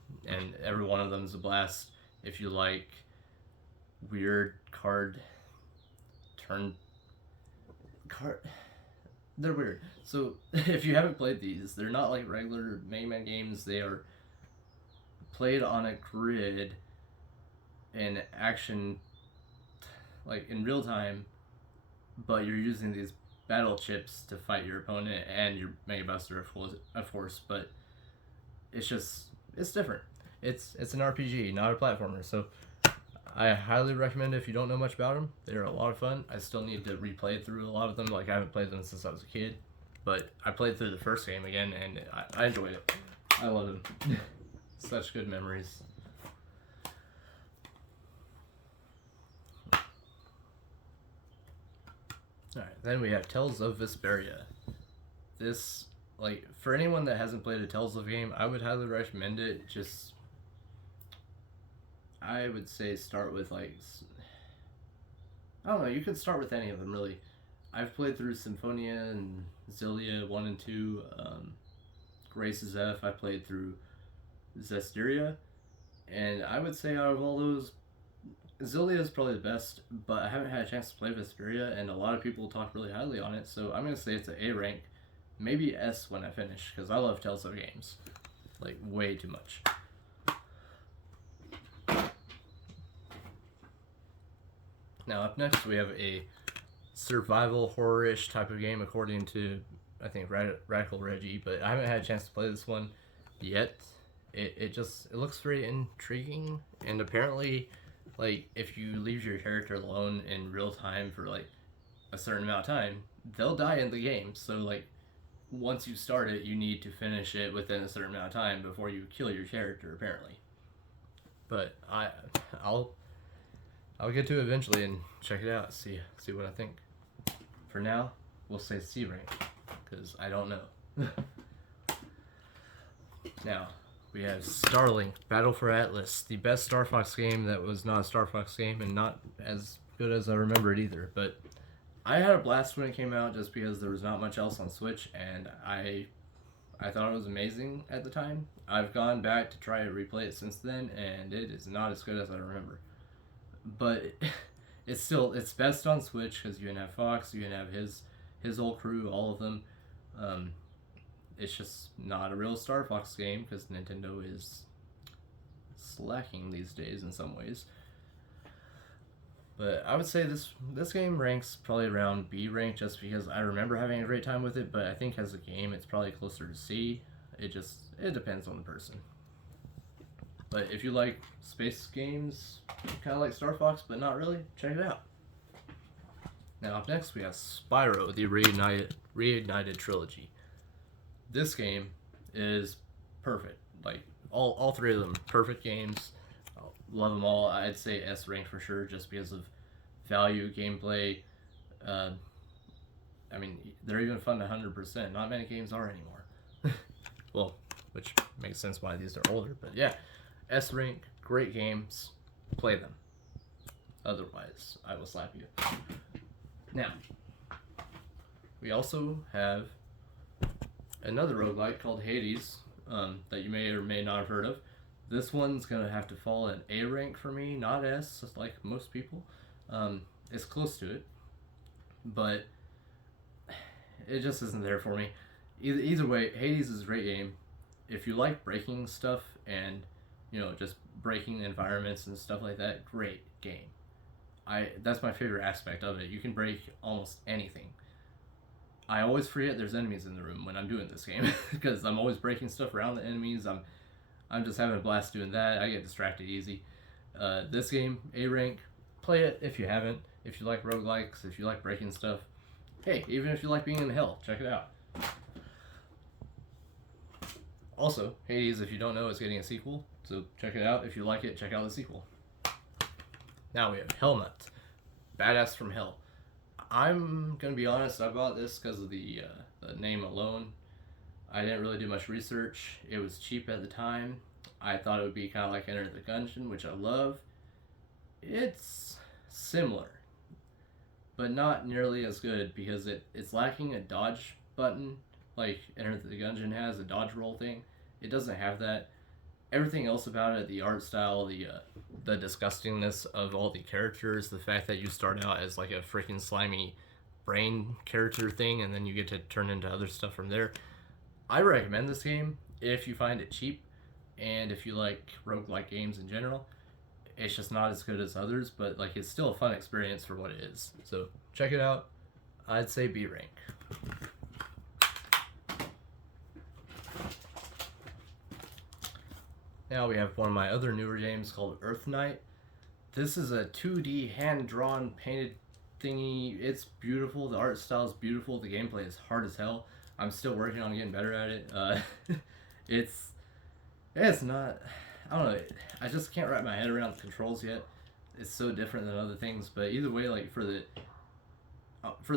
every one of them is a blast. If you like weird they're weird. So if you haven't played these, they're not like regular Mega Man games. They are played on a grid in action, like in real time, but you're using these battle chips to fight your opponent and your Mega Buster, of course. But it's different. It's an RPG, not a platformer. So I highly recommend it if you don't know much about them. They're a lot of fun. I still need to replay through a lot of them. Like, I haven't played them since I was a kid. But I played through the first game again, and I enjoyed it. I love them. Such good memories. Alright, then we have Tales of Vesperia. This, like, for anyone that hasn't played a Tales of game, I would highly recommend it. Just, I would say start with, like, I don't know, you could start with any of them, really. I've played through Symphonia and Xillia 1 and 2, Graces F, I played through Zestiria, and I would say out of all those, Xillia is probably the best, but I haven't had a chance to play Vesperia, and a lot of people talk really highly on it, so I'm going to say it's an A rank, maybe S when I finish, because I love Tales of games, like, way too much. Now, up next, we have a survival horror-ish type of game, according to, I think, Radical Reggie, but I haven't had a chance to play this one yet. It looks very intriguing, and apparently, like, if you leave your character alone in real time for, like, a certain amount of time, they'll die in the game. So, like, once you start it, you need to finish it within a certain amount of time before you kill your character, apparently. But I'll get to it eventually and check it out, see what I think. For now, we'll say C rank, because I don't know. Now, we have Starlink Battle for Atlas, the best Star Fox game that was not a Star Fox game, and not as good as I remember it either. But I had a blast when it came out, just because there was not much else on Switch, and I thought it was amazing at the time. I've gone back to try to replay it since then, and it is not as good as I remember. But it's best on Switch, because you can have Fox, you can have his whole crew, all of them. It's just not a real Star Fox game, because Nintendo is slacking these days in some ways. But I would say this game ranks probably around B rank, just because I remember having a great time with it, but I think as a game it's probably closer to C. It depends on the person. But if you like space games, kind of like Star Fox, but not really, check it out. Now, up next, we have Spyro, the Reignited Trilogy. This game is perfect. Like, all three of them, perfect games. Love them all. I'd say S rank for sure, just because of value, gameplay. I mean, they're even fun 100%. Not many games are anymore. Well, which makes sense why these are older, but yeah. S rank, great games, play them. Otherwise, I will slap you. Now, we also have another roguelike called Hades, that you may or may not have heard of. This one's going to have to fall in A rank for me, not S, like most people. It's close to it, but it just isn't there for me. Either way, Hades is a great game. If you like breaking stuff and, just breaking environments and stuff like that, great game. That's my favorite aspect of it. You can break almost anything. I always forget there's enemies in the room when I'm doing this game, because I'm always breaking stuff around the enemies. I'm just having a blast doing that. I get distracted easy. This game, A rank, play it if you haven't. If you like roguelikes, if you like breaking stuff. Hey, even if you like being in hell, check it out. Also, Hades, if you don't know, is getting a sequel, so check it out. If you like it, check out the sequel. Now we have Hellnut, Badass from Hell. I'm gonna be honest, I bought this because of the name alone. I didn't really do much research. It was cheap at the time. I thought it would be kind of like Enter the Gungeon, which I love. It's similar, but not nearly as good, because it's lacking a dodge button, like Enter the Gungeon has, a dodge roll thing. It doesn't have that. Everything else about it, the art style, the disgustingness of all the characters, the fact that you start out as like a freaking slimy brain character thing, and then you get to turn into other stuff from there. I recommend this game if you find it cheap, and if you like roguelike games in general. It's just not as good as others, but like it's still a fun experience for what it is. So check it out. I'd say B rank. Now we have one of my other newer games called Earth Knight. This is a 2D hand-drawn painted thingy. It's beautiful. The art style is beautiful. The gameplay is hard as hell. I'm still working on getting better at it. It's it's not. I don't know. I just can't wrap my head around the controls yet. It's so different than other things. But either way, like for the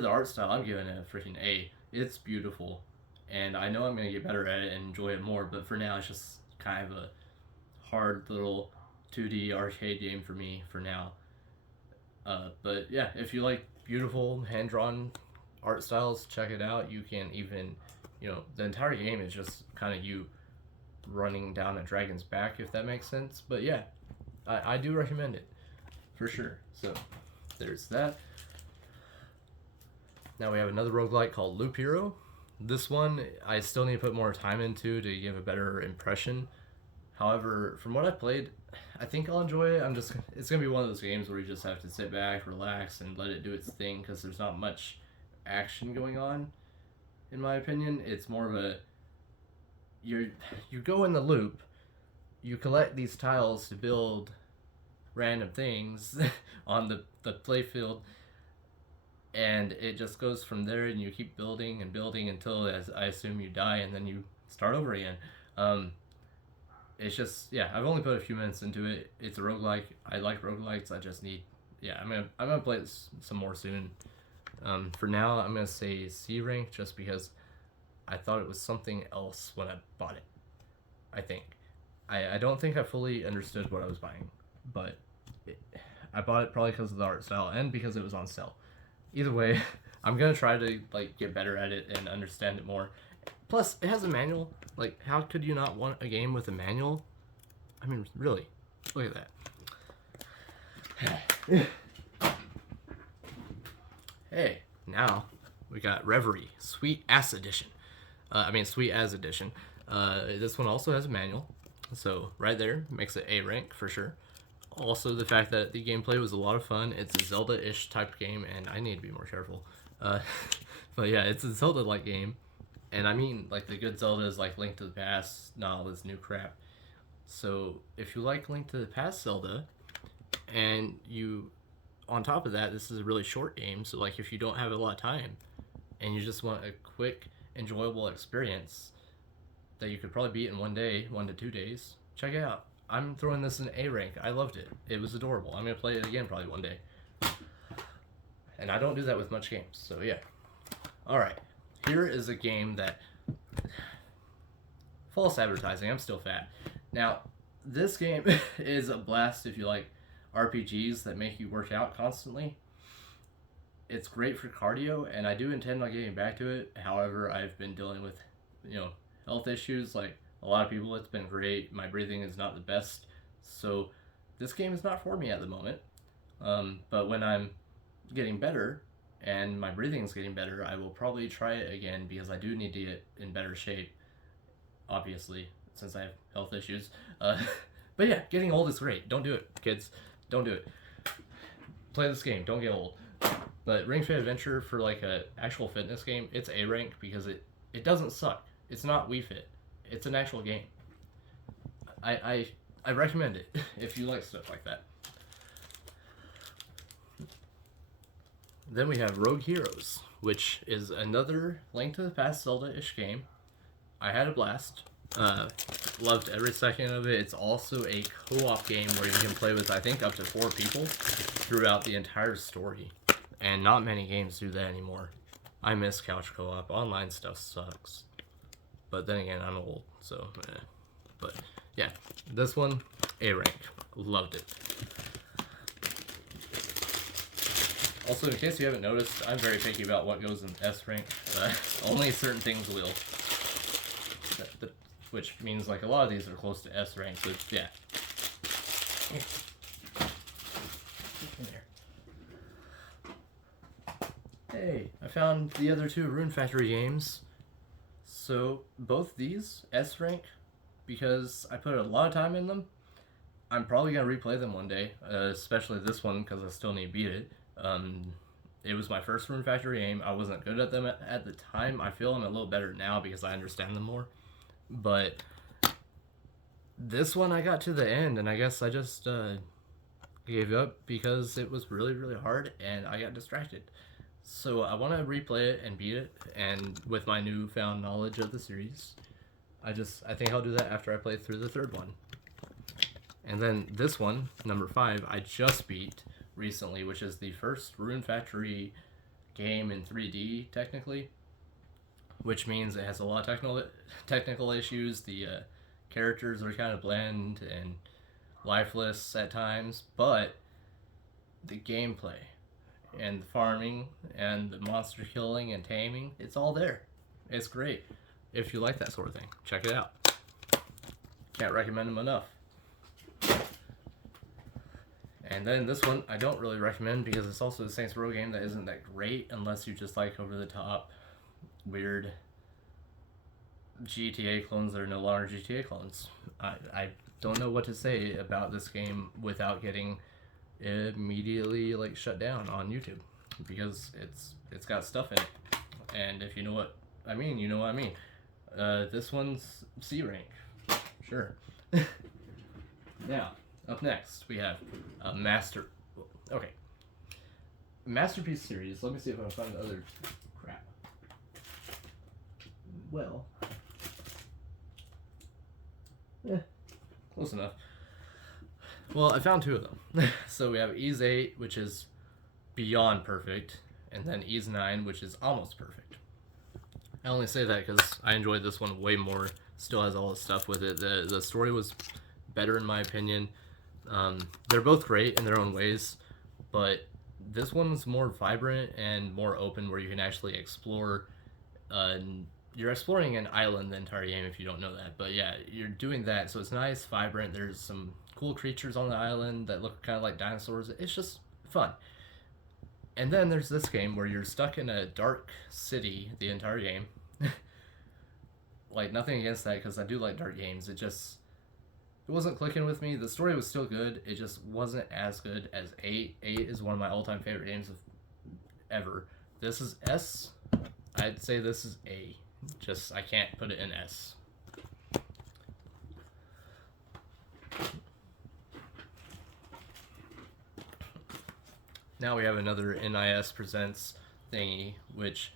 art style, I'm giving it a freaking A. It's beautiful, and I know I'm gonna get better at it and enjoy it more. But for now, it's just kind of a hard little 2D arcade game for me for now. But yeah, if you like beautiful hand drawn art styles, check it out. You can even, the entire game is just kind of you running down a dragon's back, if that makes sense. But yeah, I do recommend it for sure. So there's that. Now we have another roguelike called Loop Hero. This one I still need to put more time into to give a better impression. However, from what I've played, I think I'll enjoy it. It's gonna be one of those games where you just have to sit back, relax, and let it do its thing because there's not much action going on. In my opinion, it's more of a you go in the loop, you collect these tiles to build random things on the play field, and it just goes from there, and you keep building and building until, as I assume, you die, and then you start over again. It's just, yeah, I've only put a few minutes into it. It's a roguelike. I like roguelikes. I just need, yeah, I'm gonna play it some more soon. For now, I'm gonna say C rank just because I thought it was something else when I bought it. I think. I don't think I fully understood what I was buying, but I bought it probably because of the art style and because it was on sale. Either way, I'm gonna try to get better at it and understand it more. Plus, it has a manual. Like, how could you not want a game with a manual? I mean, really, look at that. Hey, now we got Reverie, Sweet As Edition. Sweet As Edition. This one also has a manual, so right there makes it A rank for sure. Also, the fact that the gameplay was a lot of fun. It's a Zelda-ish type game, and I need to be more careful. But yeah, it's a Zelda-like game. And I mean, the good Zelda is like Link to the Past, not all this new crap. So if you like Link to the Past Zelda, and on top of that, this is a really short game, so if you don't have a lot of time, and you just want a quick, enjoyable experience that you could probably beat in 1 day, 1 to 2 days, check it out. I'm throwing this in A rank. I loved it. It was adorable. I'm going to play it again probably one day. And I don't do that with much games, so yeah. Alright. Here is a game that... False advertising. I'm still fat. Now, this game is a blast if you like RPGs that make you work out constantly. It's great for cardio, and I do intend on getting back to it. However, I've been dealing with, health issues. Like a lot of people, it's been great. My breathing is not the best. So this game is not for me at the moment. But when I'm getting better and my breathing is getting better, I will probably try it again because I do need to get in better shape, obviously, since I have health issues. But yeah, getting old is great. Don't do it, kids. Don't do it. Play this game. Don't get old. But Ring Fit Adventure, for a actual fitness game, it's A rank because it doesn't suck. It's not Wii Fit. It's an actual game. I recommend it if you like stuff like that. Then we have Rogue Heroes, which is another Link to the Past Zelda-ish game. I had a blast. Loved every second of it. It's also a co-op game where you can play with, I think, up to 4 people throughout the entire story. And not many games do that anymore. I miss couch co-op. Online stuff sucks. But then again, I'm old, so But yeah, this one, A rank. Loved it. Also, in case you haven't noticed, I'm very picky about what goes in S rank. Only certain things will. Which means a lot of these are close to S rank, but yeah. Hey, I found the other 2 Rune Factory games. So, both these, S rank, because I put a lot of time in them. I'm probably going to replay them one day, especially this one, because I still need to beat it. It was my first Rune Factory game. I wasn't good at them at the time. I feel I'm a little better now because I understand them more. But this one I got to the end, and I guess I just gave up because it was really, really hard and I got distracted. So I want to replay it and beat it, and with my newfound knowledge of the series, I think I'll do that after I play through the third one. And then this one, number 5, I just beat recently, which is the first Rune Factory game in 3D, technically, which means it has a lot of technical issues. The characters are kind of bland and lifeless at times, but the gameplay and the farming and the monster killing and taming, it's all there. It's great. If you like that sort of thing, check it out. Can't recommend them enough. And then this one I don't really recommend because it's also a Saints Row game that isn't that great unless you just like over the top, weird GTA clones that are no longer GTA clones. I don't know what to say about this game without getting immediately like shut down on YouTube because it's got stuff in it. And if you know what I mean, you know what I mean. This one's C rank. Sure. Now, up next, we have a Masterpiece series. Let me see if I can find the other crap. Well, close enough. Well, I found 2 of them. So we have Ys 8, which is beyond perfect, and then Ys 9, which is almost perfect. I only say that because I enjoyed this one way more. Still has all the stuff with it. The story was better in my opinion. They're both great in their own ways, but this one's more vibrant and more open where you can actually explore. You're exploring an island the entire game if you don't know that, but yeah, you're doing that, so it's nice, vibrant. There's some cool creatures on the island that look kind of like dinosaurs. It's just fun. And then there's this game where you're stuck in a dark city the entire game. Like, nothing against that because I do like dark games. It wasn't clicking with me. The story was still good. It just wasn't as good as 8. 8 is one of my all-time favorite games ever. This is S. I'd say this is A. Just, I can't put it in S. Now we have another NIS Presents thingy, which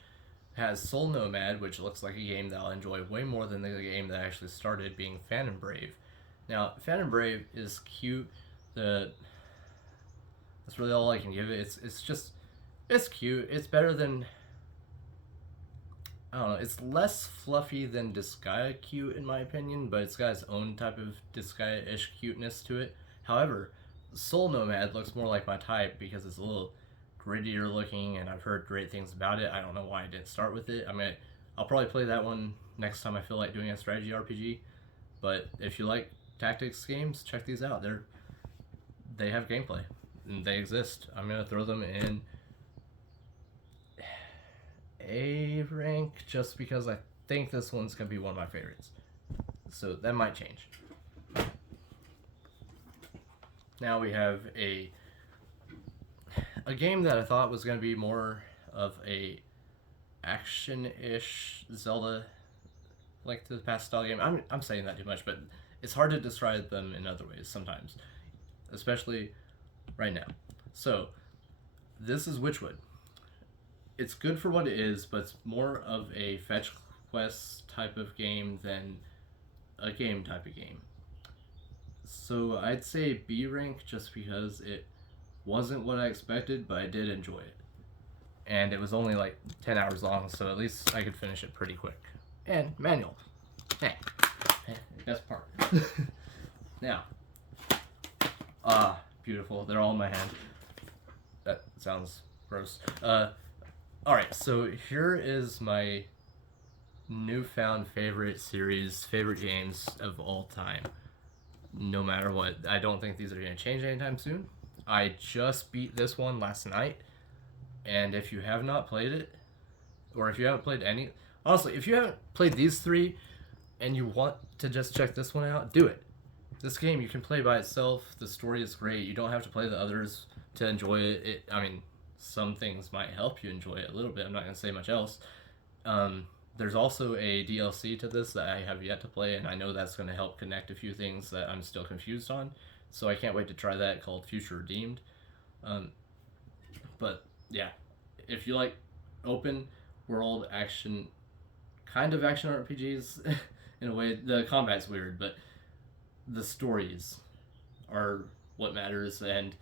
has Soul Nomad, which looks like a game that I'll enjoy way more than the game that actually started, being Phantom Brave. Now, Phantom Brave is cute. That's really all I can give it. It's cute. It's better than, I don't know, it's less fluffy than Disgaea cute in my opinion, but it's got its own type of Disgaea-ish cuteness to it. However, Soul Nomad looks more like my type because it's a little grittier looking, and I've heard great things about it. I don't know why I didn't start with it. I mean, I'll probably play that one next time I feel like doing a strategy RPG, but if you like tactics games, check these out. They have gameplay, and they exist. I'm going to throw them in A rank just because I think this one's going to be one of my favorites. So that might change. Now we have a game that I thought was going to be more of a action-ish Zelda, like the past style game. I'm saying that too much, but it's hard to describe them in other ways sometimes, especially right now. So this is Witchwood. It's good for what it is, but it's more of a fetch quest type of game than a game type of game. So I'd say B rank just because it wasn't what I expected, but I did enjoy it. And it was only like 10 hours long, so at least I could finish it pretty quick. And manual. Best part. Now. Beautiful. They're all in my hand. That sounds gross. Alright, so here is my newfound favorite series, favorite games of all time. No matter what. I don't think these are going to change anytime soon. I just beat this one last night, and if you have not played it, or if you haven't played any, honestly, if you haven't played these 3 and you want to just check this one out, do it. This game you can play by itself. The story is great. You don't have to play the others to enjoy it. I mean, some things might help you enjoy it a little bit. I'm not going to say much else. There's also a DLC to this that I have yet to play, and I know that's going to help connect a few things that I'm still confused on. So I can't wait to try that, called Future Redeemed. Um, but yeah, if you like open world action, kind of action RPGs, in a way, the combat's weird, but the stories are what matters, and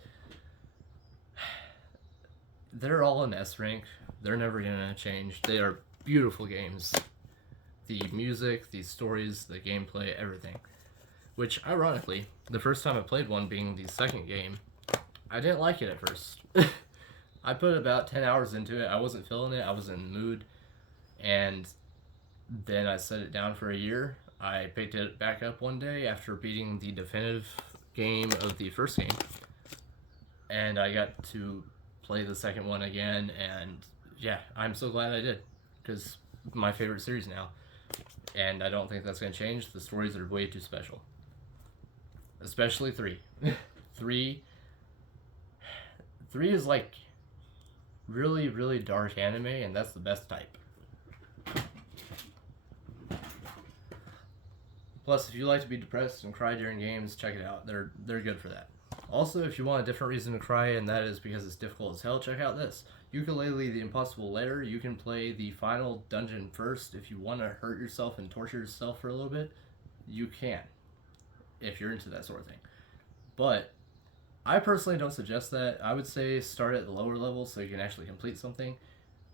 they're all in S rank. They're never gonna change. They are beautiful games. The music, the stories, the gameplay, everything. Which, ironically, the first time I played one being the second game, I didn't like it at first. I put about 10 hours into it. I wasn't feeling it. I was in the mood. And then I set it down for a year. I picked it back up one day after beating the definitive game of the first game. And I got to play the second one again. And yeah, I'm so glad I did. Because my favorite series now. And I don't think that's going to change. The stories are way too special. Especially 3. 3 is like really, really dark anime, and that's the best type. Plus, if you like to be depressed and cry during games, check it out. They're good for that. Also, if you want a different reason to cry, and that is because it's difficult as hell, check out this. Yooka-Laylee The Impossible Lair. You can play the final dungeon first. If you want to hurt yourself and torture yourself for a little bit, you can. If you're into that sort of thing. But I personally don't suggest that. I would say start at the lower level so you can actually complete something.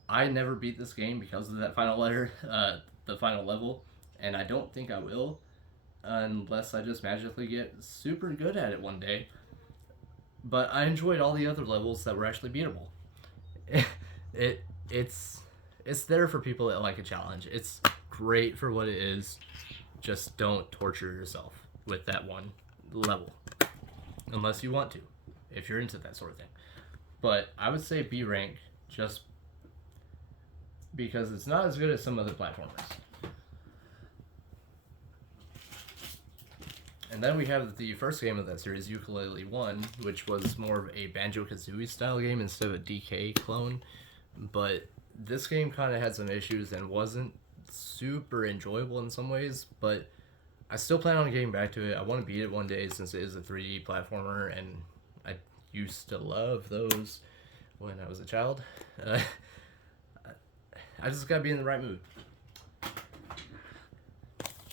I never beat this game because of that final the final level, and I don't think I will unless I just magically get super good at it one day. But I enjoyed all the other levels that were actually beatable. It's there for people that like a challenge. It's great for what it is. Just don't torture yourself with that one level. Unless you want to. If you're into that sort of thing. But I would say B rank just because it's not as good as some other platformers. And then we have the first game of that series, Yooka-Laylee 1, which was more of a Banjo-Kazooie style game instead of a DK clone. But this game kind of had some issues and wasn't super enjoyable in some ways, but I still plan on getting back to it. I want to beat it one day since it is a 3D platformer, and I used to love those when I was a child. I just gotta be in the right mood.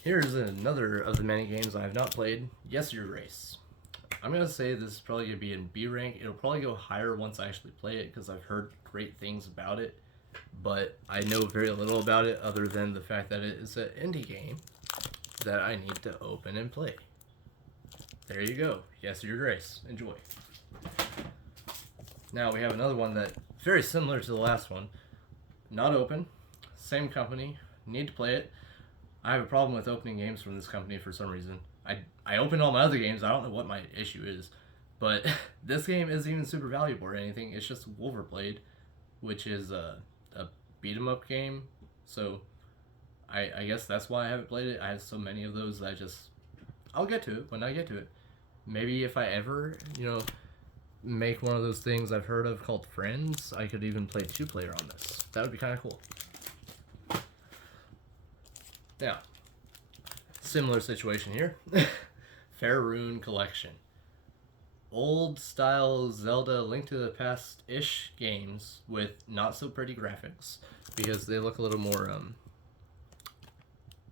Here's another of the many games I have not played, Yes Your Race. I'm gonna say this is probably gonna be in B rank. It'll probably go higher once I actually play it because I've heard great things about it, but I know very little about it other than the fact that it is an indie game that I need to open and play. There you go. Yes Your Race. Enjoy. Now we have another one that very similar to the last one. Not open. Same company. Need to play it. I have a problem with opening games from this company for some reason. I open all my other games. I don't know what my issue is. But this game isn't even super valuable or anything. It's just Wolverblade, which is a beat 'em up game. So I guess that's why I haven't played it. I have so many of those that I'll get to it when I get to it. Maybe if I ever, make one of those things I've heard of called Friends, I could even play 2-player on this. That would be kind of cool. Now, similar situation here. Faerun Collection. Old style Zelda Link to the Past-ish games with not so pretty graphics because they look a little more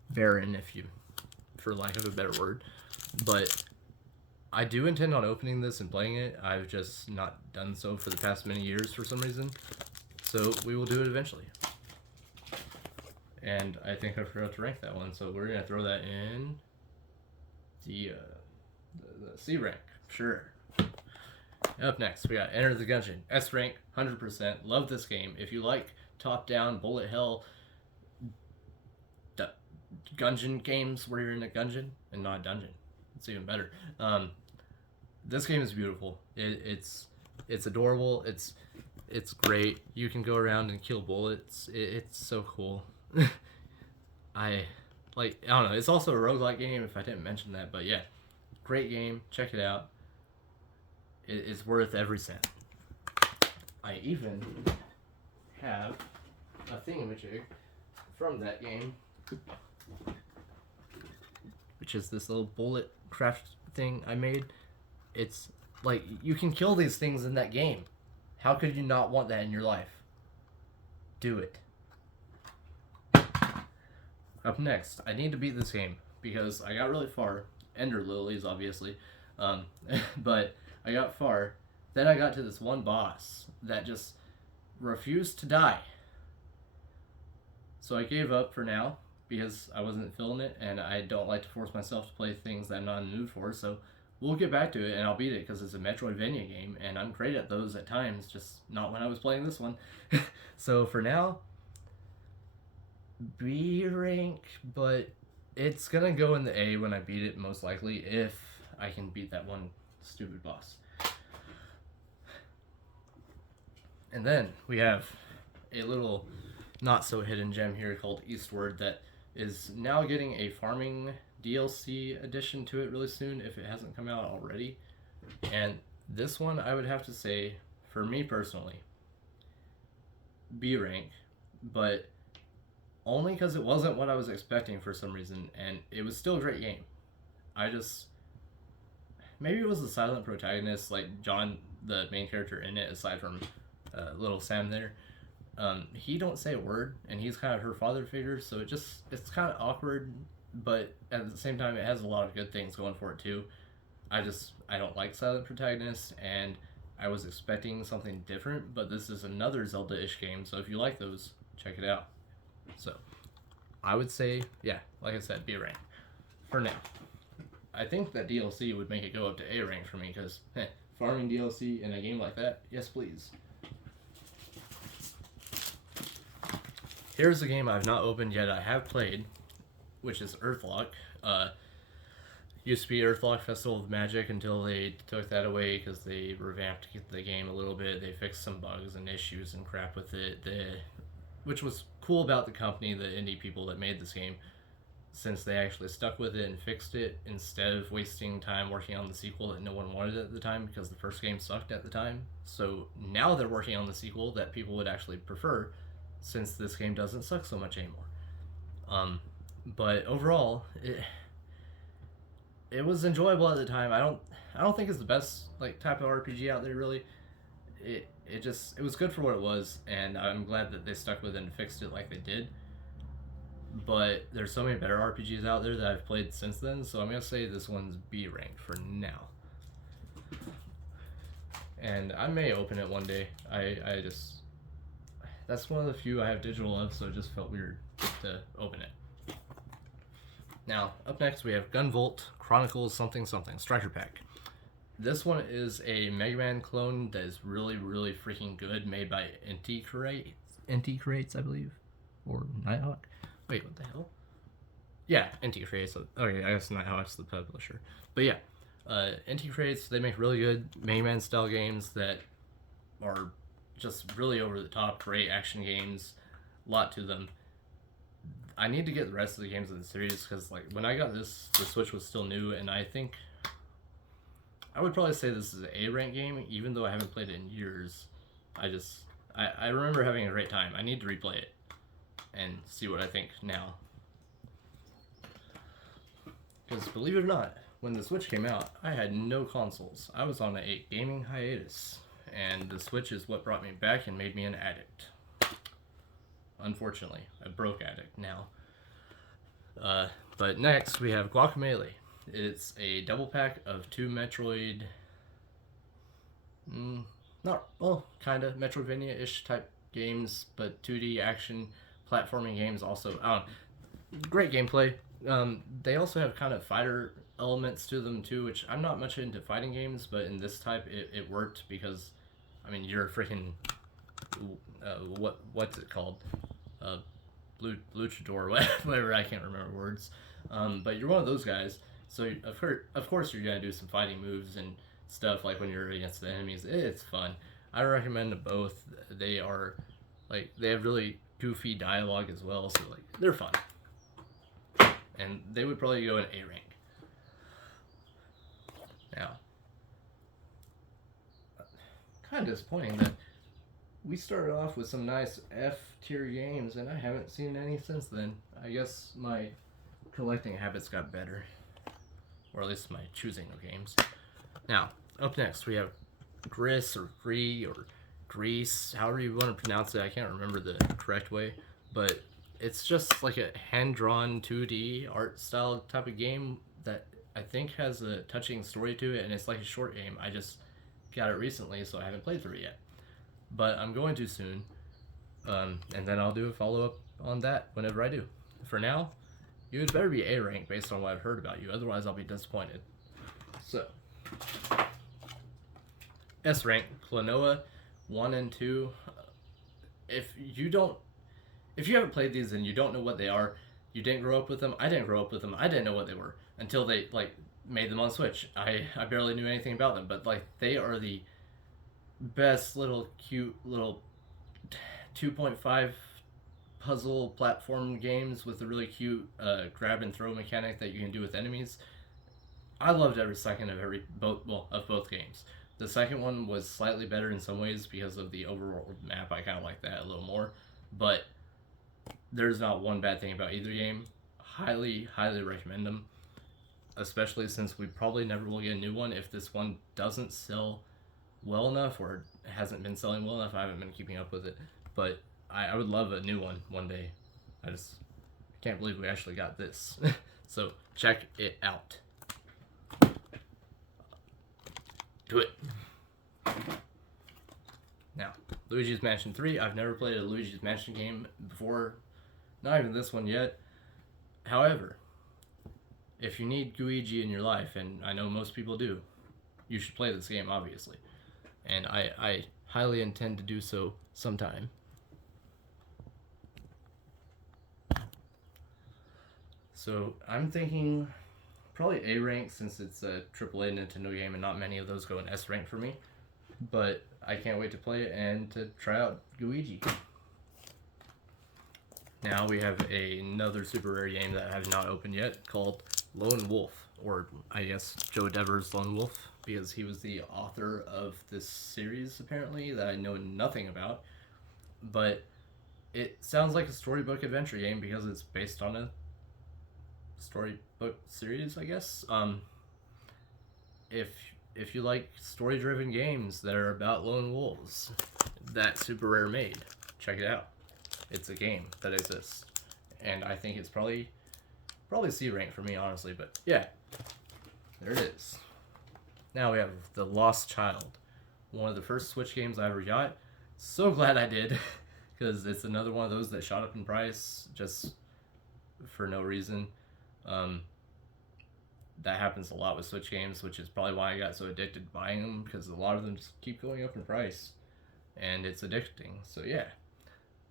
barren, for lack of a better word. But I do intend on opening this and playing it. I've just not done so for the past many years for some reason. So we will do it eventually. And I think I forgot to rank that one, so we're going to throw that in the C rank. Sure. Up next, we got Enter the Gungeon. S rank, 100%. Love this game. If you like top-down, bullet hell, gungeon games where you're in a gungeon and not a dungeon, it's even better. This game is beautiful. It's adorable. It's great. You can go around and kill bullets. It's so cool. I don't know. It's also a roguelike game if I didn't mention that, but yeah. Great game. Check it out. It's worth every cent. I even have a thingamajig from that game, which is this little bullet craft thing I made. It's like you can kill these things in that game. How could you not want that in your life? Do it. Up next, I need to beat this game because I got really far. Ender Lilies, obviously. Um, but I got far. Then I got to this one boss that just refused to die. So I gave up for now because I wasn't feeling it, and I don't like to force myself to play things that I'm not in the mood for. So we'll get back to it, and I'll beat it because it's a Metroidvania game, and I'm great at those at times, just not when I was playing this one. So for now, B rank, but it's gonna go in the A when I beat it, most likely, if I can beat that one stupid boss. And then we have a little not so hidden gem here called Eastward that is now getting a farming DLC addition to it really soon if it hasn't come out already. And this one, I would have to say, for me personally, B rank, but only because it wasn't what I was expecting for some reason, and it was still a great game. Maybe it was the silent protagonist, like John, the main character in it, aside from little Sam there. He don't say a word, and he's kind of her father figure, so it's kind of awkward, but at the same time, it has a lot of good things going for it too. I don't like silent protagonists, and I was expecting something different, but this is another Zelda-ish game, so if you like those, check it out. So, I would say, yeah, like I said, B rank for now. I think that DLC would make it go up to A rank for me, because farming DLC in a game like that, yes please. Here's a game I've not opened yet. I have played, which is Earthlock. Used to be Earthlock Festival of Magic until they took that away because they revamped the game a little bit. They fixed some bugs and issues and crap with it. Which was cool about the company, the indie people that made this game, since they actually stuck with it and fixed it instead of wasting time working on the sequel that no one wanted at the time because the first game sucked at the time. So now they're working on the sequel that people would actually prefer, since this game doesn't suck so much anymore. But overall, it was enjoyable at the time. I don't think it's the best like type of RPG out there really. It was good for what it was, and I'm glad that they stuck with it and fixed it like they did. But there's so many better RPGs out there that I've played since then, so I'm gonna say this one's B ranked for now. And I may open it one day. That's one of the few I have digital of, so it just felt weird to open it. Now, up next we have Gunvolt Chronicles something something Striker Pack. This one is a Mega Man clone that is really, really freaking good, made by NT Creates, I believe, or Nighthawk. Wait, what the hell? Yeah, NT Creates. Okay, I guess Nighthawk's the publisher. But yeah, NT Creates, they make really good Mega Man style games that are just really over the top, great action games, a lot to them. I need to get the rest of the games of the series because, like, when I got this, the Switch was still new, and I think I would probably say this is an A rank game, even though I haven't played it in years. I remember having a great time. I need to replay it and see what I think now. Because believe it or not, when the Switch came out, I had no consoles. I was on a gaming hiatus, and the Switch is what brought me back and made me an addict. Unfortunately, a broke addict now. But next we have Guacamelee. It's a double pack of 2 Metroid, kinda Metroidvania-ish type games, but 2D action platforming games also. Great gameplay. They also have kind of fighter elements to them too, which I'm not much into fighting games, but in this type it worked because, I mean, you're a freaking, what's it called? Luchador, whatever, I can't remember words. But you're one of those guys, so of course you're gonna do some fighting moves and stuff like when you're against the enemies. It's fun. I recommend them both. They have really goofy dialogue as well, so like they're fun. And they would probably go in A rank. Now, kind of disappointing that we started off with some nice F tier games, and I haven't seen any since then. I guess my collecting habits got better, or at least my choosing of games. Now, Up next, we have Gris or Gree or Grease, however you want to pronounce it. I can't remember the correct way, but it's just like a hand-drawn 2D art style type of game that I think has a touching story to it, and it's like a short game. I just got it recently, so I haven't played through it yet, but I'm going to soon, and then I'll do a follow-up on that whenever I do. For now, you had better be A rank based on what I've heard about you, otherwise I'll be disappointed. So, S rank, Klonoa 1 and 2. If you haven't played these and you don't know what they are, you didn't grow up with them. I didn't grow up with them. I didn't know what they were until they like made them on Switch. I barely knew anything about them, but like they are the best little cute little 2.5 puzzle platform games with a really cute grab and throw mechanic that you can do with enemies. I loved every second of both games. The second one was slightly better in some ways because of the overworld map. I kind of like that a little more, but there's not one bad thing about either game. Highly recommend them, especially since we probably never will get a new one if this one doesn't sell well enough or hasn't been selling well enough. I haven't been keeping up with it, but I would love a new one day. I just can't believe we actually got this. So check it out. Do it. Now, Luigi's Mansion 3. I've never played a Luigi's Mansion game before. Not even this one yet. However, if you need Luigi in your life, and I know most people do, you should play this game, obviously. And I highly intend to do so sometime. So, I'm thinking probably A rank since it's a AAA Nintendo game and not many of those go in S rank for me. But I can't wait to play it and to try out Luigi. Now we have another super rare game that I have not opened yet called Lone Wolf, or I guess Joe Devers' Lone Wolf, because he was the author of this series apparently that I know nothing about. But it sounds like a storybook adventure game because it's based on a storybook series, I guess. If you like story-driven games that are about lone wolves that Super Rare made, check it out. It's a game that exists, and I think it's probably C rank for me, honestly. But yeah, there it is. Now we have The Lost Child, one of the first Switch games I ever got. So glad I did, because it's another one of those that shot up in price just for no reason. That happens a lot with Switch games, which is probably why I got so addicted to buying them, because a lot of them just keep going up in price, and it's addicting. So yeah.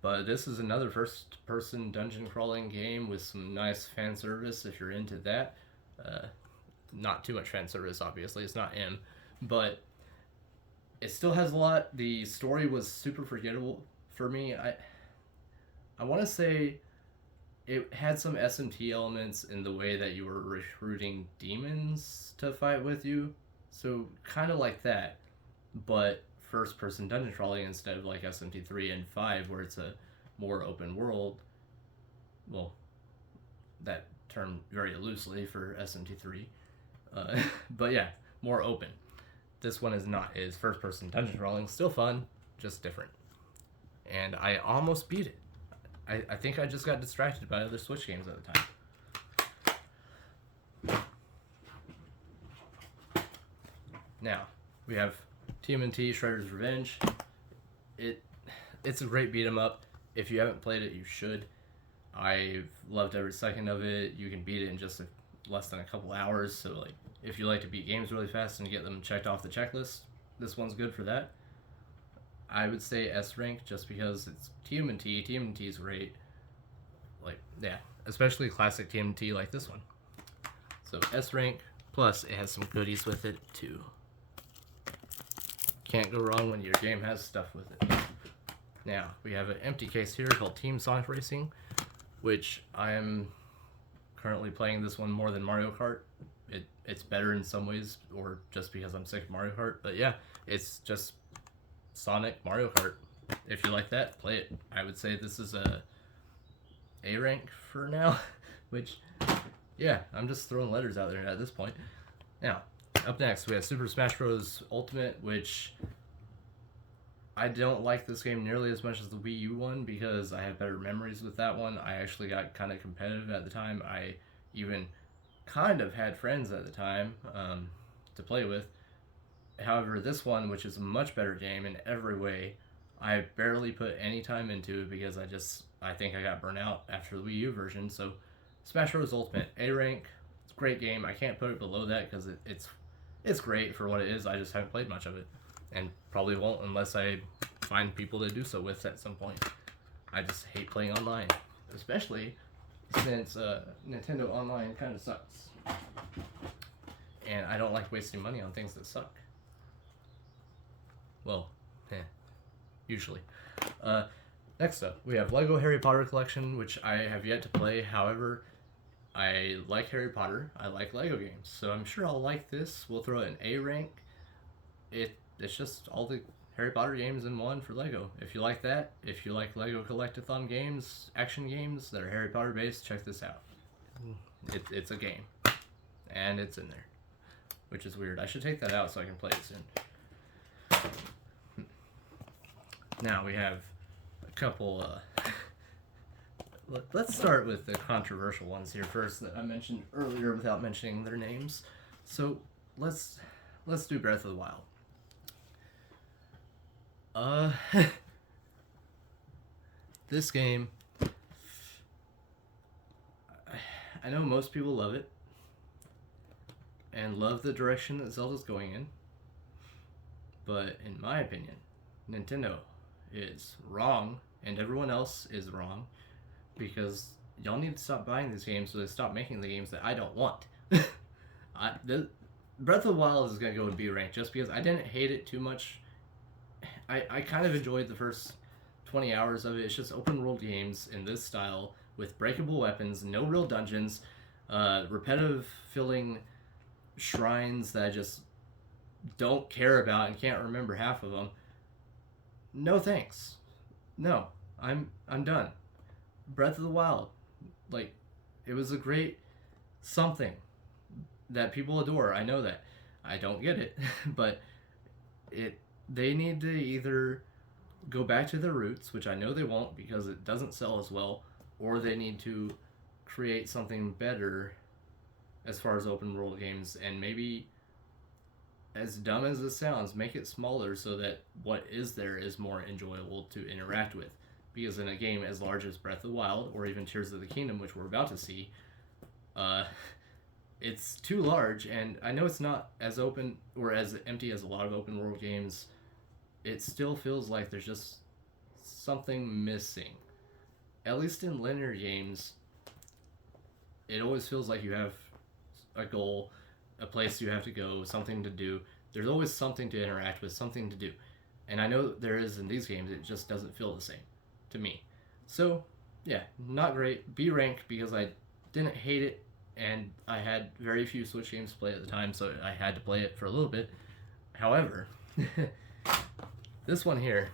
But this is another first-person dungeon crawling game with some nice fan service if you're into that. Not too much fan service, obviously. It's not M, but it still has a lot. The story was super forgettable for me. I want to say it had some SMT elements in the way that you were recruiting demons to fight with you. So kind of like that, but first-person dungeon crawling instead of like SMT3 and 5 where it's a more open world. Well, that term very loosely for SMT3. But yeah, more open. This one is not. It is first-person dungeon crawling. Still fun, just different. And I almost beat it. I think I just got distracted by other Switch games at the time. Now, we have TMNT Shredder's Revenge. It's a great beat 'em up. If you haven't played it, you should. I've loved every second of it. You can beat it in just less than a couple hours. So like, if you like to beat games really fast and get them checked off the checklist, this one's good for that. I would say S rank just because it's TMNT. TMNT is great. Like, yeah, especially classic TMNT like this one. So S rank, plus it has some goodies with it too. Can't go wrong when your game has stuff with it. Now, we have an empty case here called Team Sonic Racing, which I am currently playing this one more than Mario Kart. It's better in some ways, or just because I'm sick of Mario Kart. But yeah, it's just Sonic Mario Kart. If you like that, play it. I would say this is a rank for now, which, yeah, I'm just throwing letters out there at this point. Now, Up next, we have Super Smash Bros. Ultimate, which I don't like this game nearly as much as the Wii U one because I have better memories with that one. I actually got kind of competitive at the time. I even kind of had friends at the time to play with. However, this one, which is a much better game in every way, I barely put any time into it because I think I got burnt out after the Wii U version. So, Smash Bros. Ultimate A rank, it's a great game. I can't put it below that because it's great for what it is. I just haven't played much of it, and probably won't unless I find people to do so with at some point. I just hate playing online, especially since Nintendo Online kind of sucks, and I don't like wasting money on things that suck. Well, usually. Next up, we have Lego Harry Potter Collection, which I have yet to play. However, I like Harry Potter. I like Lego games, so I'm sure I'll like this. We'll throw it an A rank. It's just all the Harry Potter games in one for Lego. If you like that, if you like Lego Collectathon games, action games that are Harry Potter based, check this out. It's a game, and it's in there, which is weird. I should take that out so I can play it soon. Now we have a couple. Let's start with the controversial ones here first that I mentioned earlier without mentioning their names. So let's do Breath of the Wild. This game, I know most people love it and love the direction that Zelda's going in, but in my opinion, Nintendo is wrong and everyone else is wrong because y'all need to stop buying these games so they stop making the games that I don't want. Breath of the Wild is going to go in B rank just because I didn't hate it too much. I kind of enjoyed the first 20 hours of it. It's just open world games in this style with breakable weapons, no real dungeons, repetitive filling shrines that I just don't care about and can't remember half of them. No thanks. No, I'm done. Breath of the Wild, like, it was a great something that people adore. I know that. I don't get it, but they need to either go back to their roots, which I know they won't because it doesn't sell as well, or they need to create something better as far as open world games, and maybe, as dumb as it sounds, make it smaller so that what is there is more enjoyable to interact with. Because in a game as large as Breath of the Wild, or even Tears of the Kingdom, which we're about to see, it's too large, and I know it's not as open or as empty as a lot of open world games. It still feels like there's just something missing. At least in linear games, it always feels like you have a goal, a place you have to go, something to do. There's always something to interact with, something to do. And I know there is in these games, it just doesn't feel the same to me. So, yeah, not great. B rank because I didn't hate it, and I had very few Switch games to play at the time, so I had to play it for a little bit. However, this one here,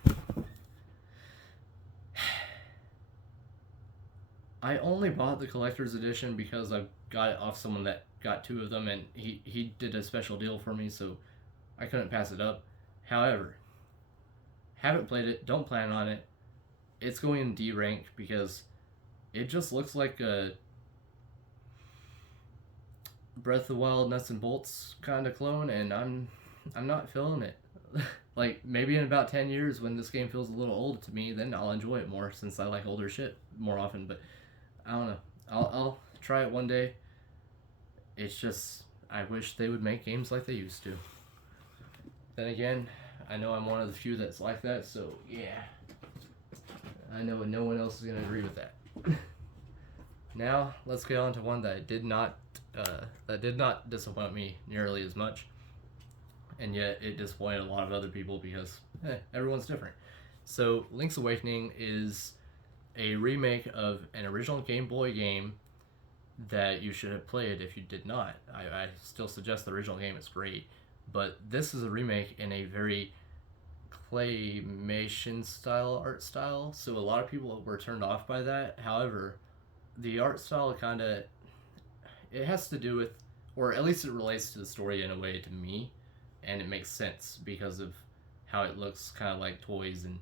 I only bought the collector's edition because I got it off someone that got two of them, and he did a special deal for me, so I couldn't pass it up. However, haven't played it, don't plan on it. It's going in D rank because it just looks like a Breath of the Wild nuts and bolts kind of clone, and I'm not feeling it. Like, maybe in about 10 years when this game feels a little old to me, then I'll enjoy it more since I like older shit more often, but I don't know. I'll try it one day. It's just, I wish they would make games like they used to. Then again, I know I'm one of the few that's like that, so yeah. I know no one else is going to agree with that. Now, let's get on to one that did not disappoint me nearly as much. And yet, it disappointed a lot of other people because everyone's different. So, Link's Awakening is a remake of an original Game Boy game that you should have played if you did not. I still suggest the original game is great, but this is a remake in a very claymation style art style, so a lot of people were turned off by that. However, the art style kind of, it has to do with or at least it relates to the story in a way to me, and it makes sense because of how it looks, kind of like toys and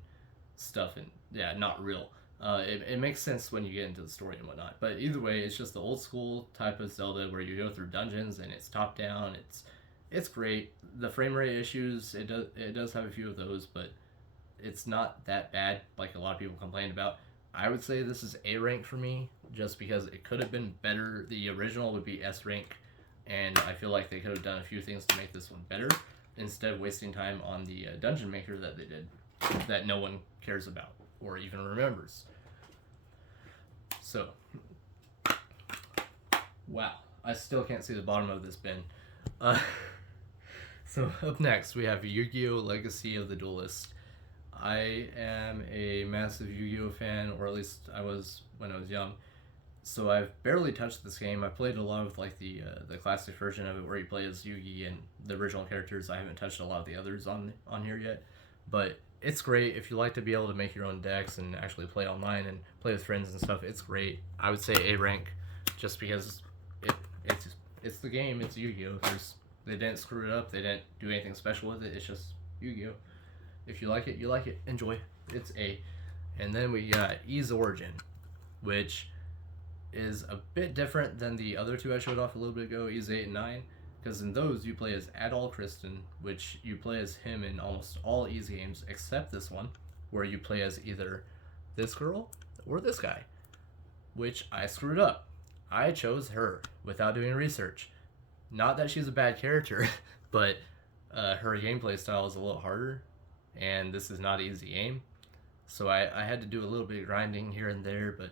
stuff, and yeah, not real. It makes sense when you get into the story and whatnot. But either way, it's just the old school type of Zelda where you go through dungeons and it's top down. It's great. The frame rate issues, it does have a few of those, but it's not that bad like a lot of people complain about. I would say this is A rank for me, just because it could have been better. The original would be S rank, and I feel like they could have done a few things to make this one better instead of wasting time on the dungeon maker that they did, that no one cares about or even remembers. So, wow, I still can't see the bottom of this bin. Uh, so up next we have Yu-Gi-Oh! Legacy of the Duelist. I am a massive Yu-Gi-Oh! Fan, or at least I was when I was young. So I've barely touched this game. I played a lot of like the classic version of it where you play as Yugi and the original characters. I haven't touched a lot of the others on here yet, but it's great if you like to be able to make your own decks and actually play online and play with friends and stuff. It's great. I would say A rank, just because it's the game. It's Yu-Gi-Oh! They didn't screw it up. They didn't do anything special with it. It's just Yu-Gi-Oh! If you like it, you like it. Enjoy. It's A. And then we got Ys Origin, which is a bit different than the other two I showed off a little bit ago, Ys 8 and 9, because in those you play as Adol Kristen, which you play as him in almost all Ys games except this one, where you play as either this girl or this guy, which I screwed up. I chose her without doing research. Not that she's a bad character, but her gameplay style is a little harder, and this is not an easy game, so I had to do a little bit of grinding here and there, but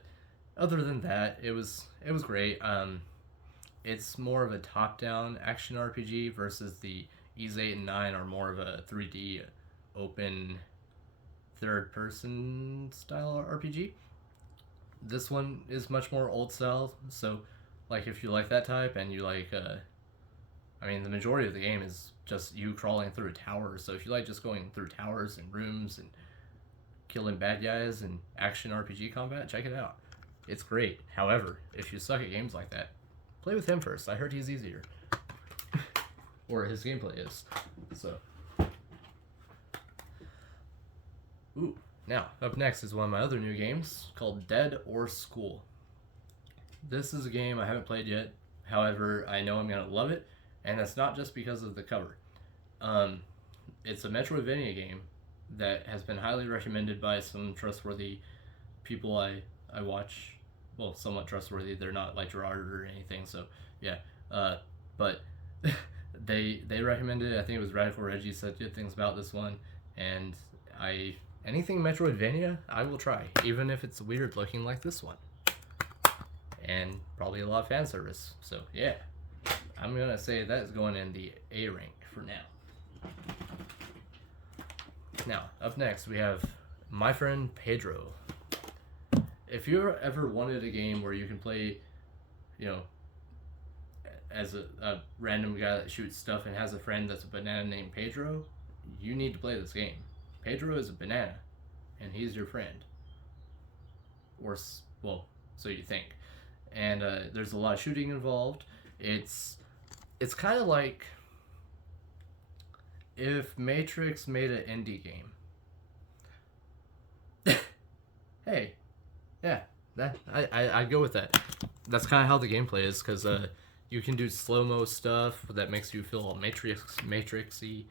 other than that, it was great. It's more of a top-down action RPG versus the Ys 8 and 9 are more of a 3D open third-person style RPG. This one is much more old style, so like if you like that type and you like, I mean, the majority of the game is just you crawling through towers, so if you like just going through towers and rooms and killing bad guys and action RPG combat, check it out. It's great. However, if you suck at games like that, play with him first. I heard he's easier. Or his gameplay is. So. Ooh. Now, up next is one of my other new games called Dead or School. This is a game I haven't played yet. However, I know I'm going to love it. And that's not just because of the cover. It's a Metroidvania game that has been highly recommended by some trustworthy people I watch. Well, somewhat trustworthy. They're not like Gerard or anything, so yeah. But they recommended it. I think it was Radical Reggie said good things about this one, and anything Metroidvania I will try, even if it's weird looking like this one, and probably a lot of fan service. So yeah, I'm gonna say that is going in the A rank for now. Now up next we have My Friend Pedro. If you ever wanted a game where you can play, as a random guy that shoots stuff and has a friend that's a banana named Pedro, you need to play this game. Pedro is a banana, and he's your friend. Or, well, so you think. And there's a lot of shooting involved. It's kind of like if Matrix made an indie game. Hey. Yeah, I'd go with that. That's kind of how the gameplay is, because you can do slow-mo stuff that makes you feel all Matrixy.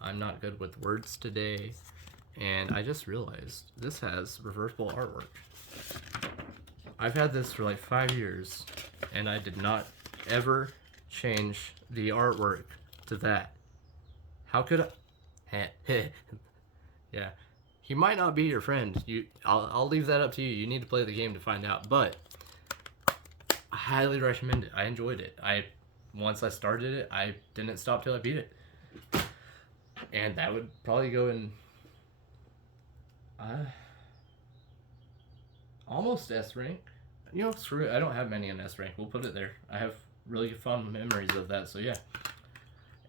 I'm not good with words today. And I just realized this has reversible artwork. I've had this for like 5 years, and I did not ever change the artwork to that. How could I? Yeah. He might not be your friend. I'll leave that up to you. You need to play the game to find out. But I highly recommend it. I enjoyed it. Once I started it, I didn't stop till I beat it. And that would probably go in almost S rank. Screw it. I don't have many in S rank. We'll put it there. I have really fond memories of that. So yeah.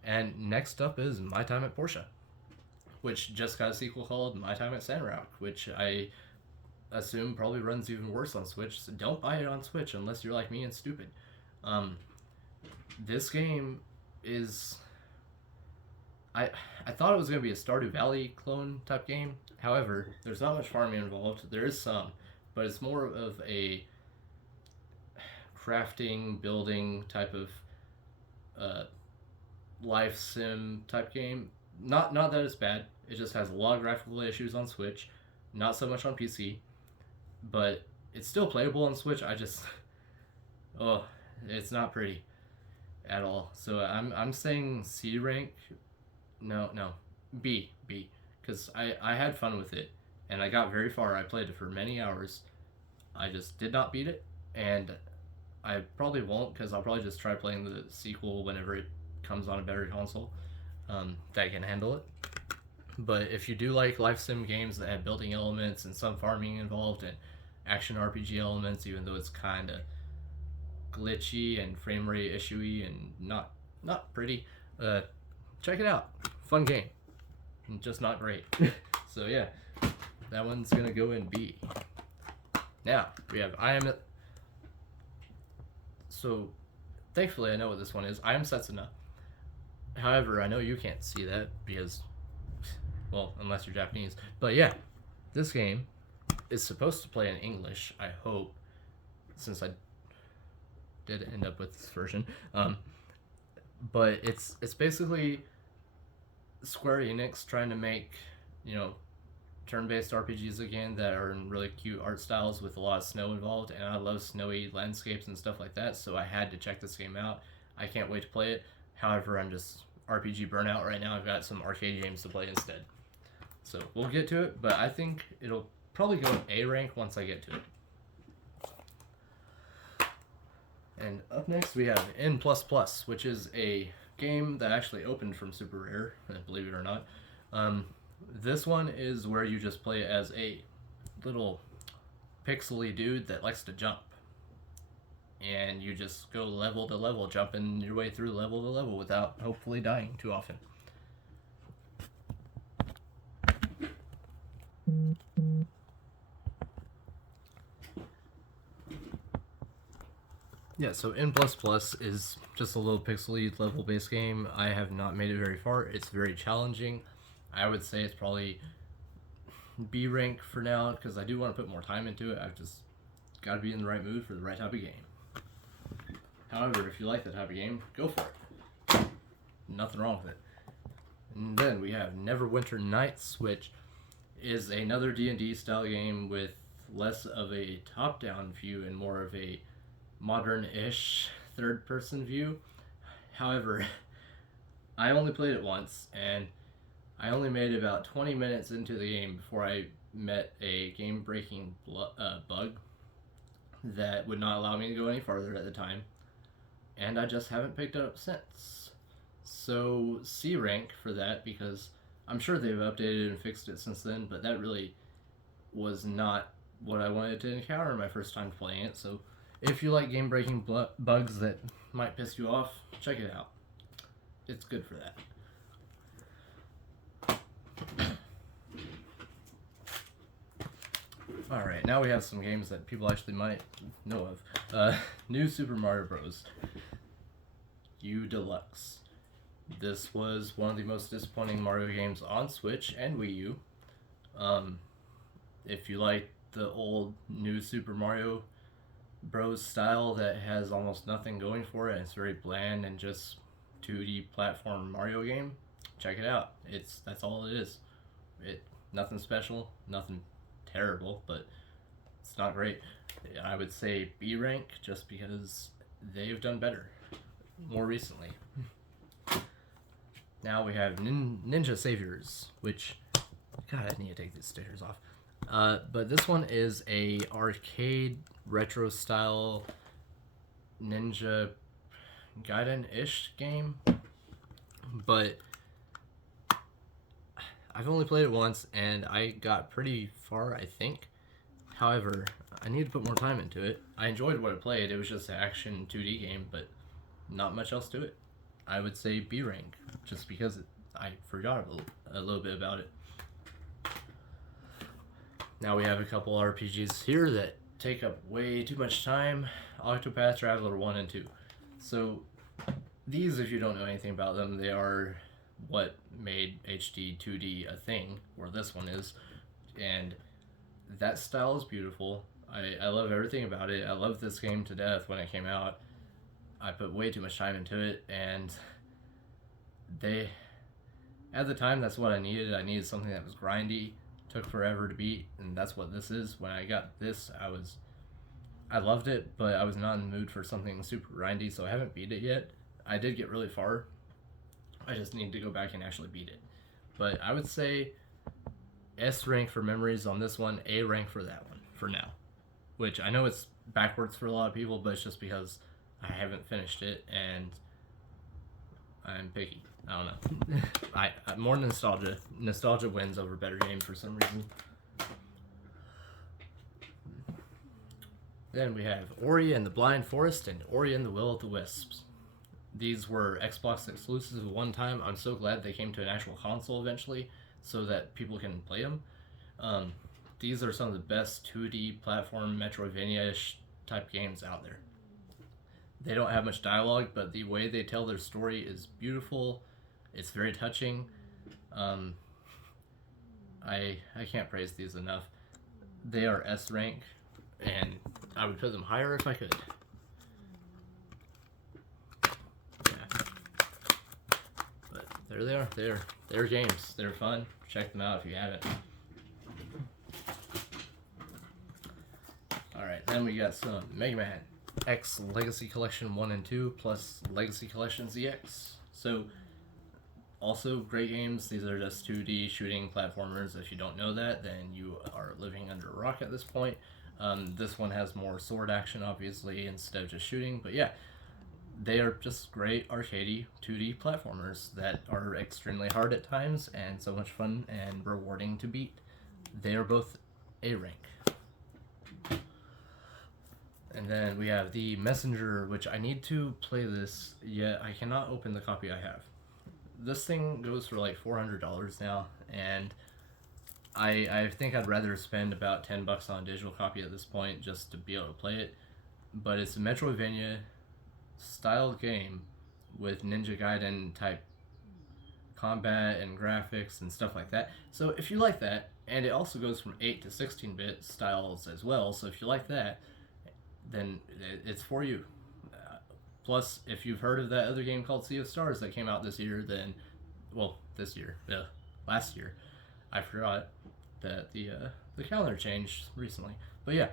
And next up is My Time at Portia, which just got a sequel called My Time at Sandrock, which I assume probably runs even worse on Switch. So don't buy it on Switch unless you're like me and stupid. This game is I I thought it was gonna be a Stardew Valley clone type game. However, there's not much farming involved. There is some, but it's more of a crafting, building type of uh, life sim type game. Not that it's bad. It just has a lot of graphical issues on Switch, not so much on PC, but it's still playable on Switch. I just oh, it's not pretty at all. So I'm saying C rank. No, B, because I had fun with it and I got very far. I played it for many hours. I just did not beat it, and I probably won't because I'll probably just try playing the sequel whenever it comes on a better console that can handle it. But if you do like life sim games that have building elements and some farming involved and action RPG elements, even though it's kind of glitchy and frame rate issuey and not pretty, check it out. Fun game, just not great. So yeah, that one's gonna go in B. Now we have I am. So, thankfully, I know what this one is. I am Setsuna. However, I know you can't see that because, well, unless you're Japanese. But yeah, this game is supposed to play in English. I hope, since I did end up with this version. But it's basically Square Enix trying to make, turn-based RPGs again that are in really cute art styles with a lot of snow involved, and I love snowy landscapes and stuff like that, so I had to check this game out. I can't wait to play it. However, I'm just RPG burnout right now. I've got some arcade games to play instead. So we'll get to it, but I think it'll probably go A rank once I get to it. And up next we have N++, which is a game that actually opened from Super Rare, believe it or not. This one is where you just play as a little pixely dude that likes to jump. And you just go level to level, jumping your way through level to level without hopefully dying too often. Yeah, so N++ is just a little pixely level-based game. I have not made it very far. It's very challenging. I would say it's probably B rank for now because I do want to put more time into it. I've just got to be in the right mood for the right type of game. However, if you like that type of game, go for it. Nothing wrong with it. And then we have Neverwinter Nights, which is another D&D style game with less of a top-down view and more of a modern-ish third-person view. However, I only played it once, and I only made it about 20 minutes into the game before I met a game-breaking bug that would not allow me to go any farther at the time, and I just haven't picked it up since. So C rank for that, because I'm sure they've updated and fixed it since then, but that really was not what I wanted to encounter my first time playing it. So if you like game-breaking bugs that might piss you off, check it out. It's good for that. Alright, now we have some games that people actually might know of. New Super Mario Bros. U Deluxe. This was one of the most disappointing Mario games on Switch and Wii U. If you like the old New Super Mario Bros. Style that has almost nothing going for it, and it's very bland and just 2D platform Mario game, check it out. That's all it is. Nothing special, nothing terrible, but it's not great. I would say B rank just because they've done better more recently. Now we have Ninja Saviors, which, God, I need to take these stickers off. But this one is a arcade retro style Ninja Gaiden-ish game, but I've only played it once and I got pretty far, I think. However, I need to put more time into it. I enjoyed what I played. It was just an action 2D game, but not much else to it. I would say B rank, just because I forgot a little bit about it. Now we have a couple RPGs here that take up way too much time. Octopath Traveler 1 and 2. So, These, if you don't know anything about them, they are what made HD 2D a thing, or this one is, and that style is beautiful. I love everything about it. I loved this game to death when it came out. I put way too much time into it, and they, at the time, that's what I needed. I needed something that was grindy, took forever to beat, and that's what this is. When I got this, I loved it, but I was not in the mood for something super grindy, so I haven't beat it yet. I did get really far. I just need to go back and actually beat it. But I would say S rank for memories on this one, A rank for that one for now. Which I know it's backwards for a lot of people, but it's just because I haven't finished it and I'm picky. I don't know. I more nostalgia. Nostalgia wins over better game for some reason. Then we have Ori and the Blind Forest and Ori and the Will of the Wisps. These were Xbox exclusives at one time. I'm so glad they came to an actual console eventually so that people can play them. These are some of the best 2D platform Metroidvania-ish type games out there. They don't have much dialogue, but the way they tell their story is beautiful. It's very touching. I can't praise these enough. They are S rank, and I would put them higher if I could. Yeah. But there they are. They're games. They're fun. Check them out if you haven't. Alright, then we got some Mega Man X Legacy Collection 1 and 2 plus Legacy Collection ZX. So, also great games. These are just 2D shooting platformers. If you don't know that, then you are living under a rock at this point. This one has more sword action, obviously, instead of just shooting. But yeah, they are just great arcadey 2D platformers that are extremely hard at times and so much fun and rewarding to beat. They are both A rank. And then we have The Messenger, which I need to play this, yet I cannot open the copy I have. This thing goes for like $400 now, and I think I'd rather spend about $10 on a digital copy at this point just to be able to play it. But it's a Metroidvania style game with Ninja Gaiden type combat and graphics and stuff like that. So if you like that, and it also goes from 8 to 16-bit styles as well, so if you like that, then it's for you. Plus, if you've heard of that other game called Sea of Stars that came out this year, then, well, last year, I forgot that the calendar changed recently. But yeah,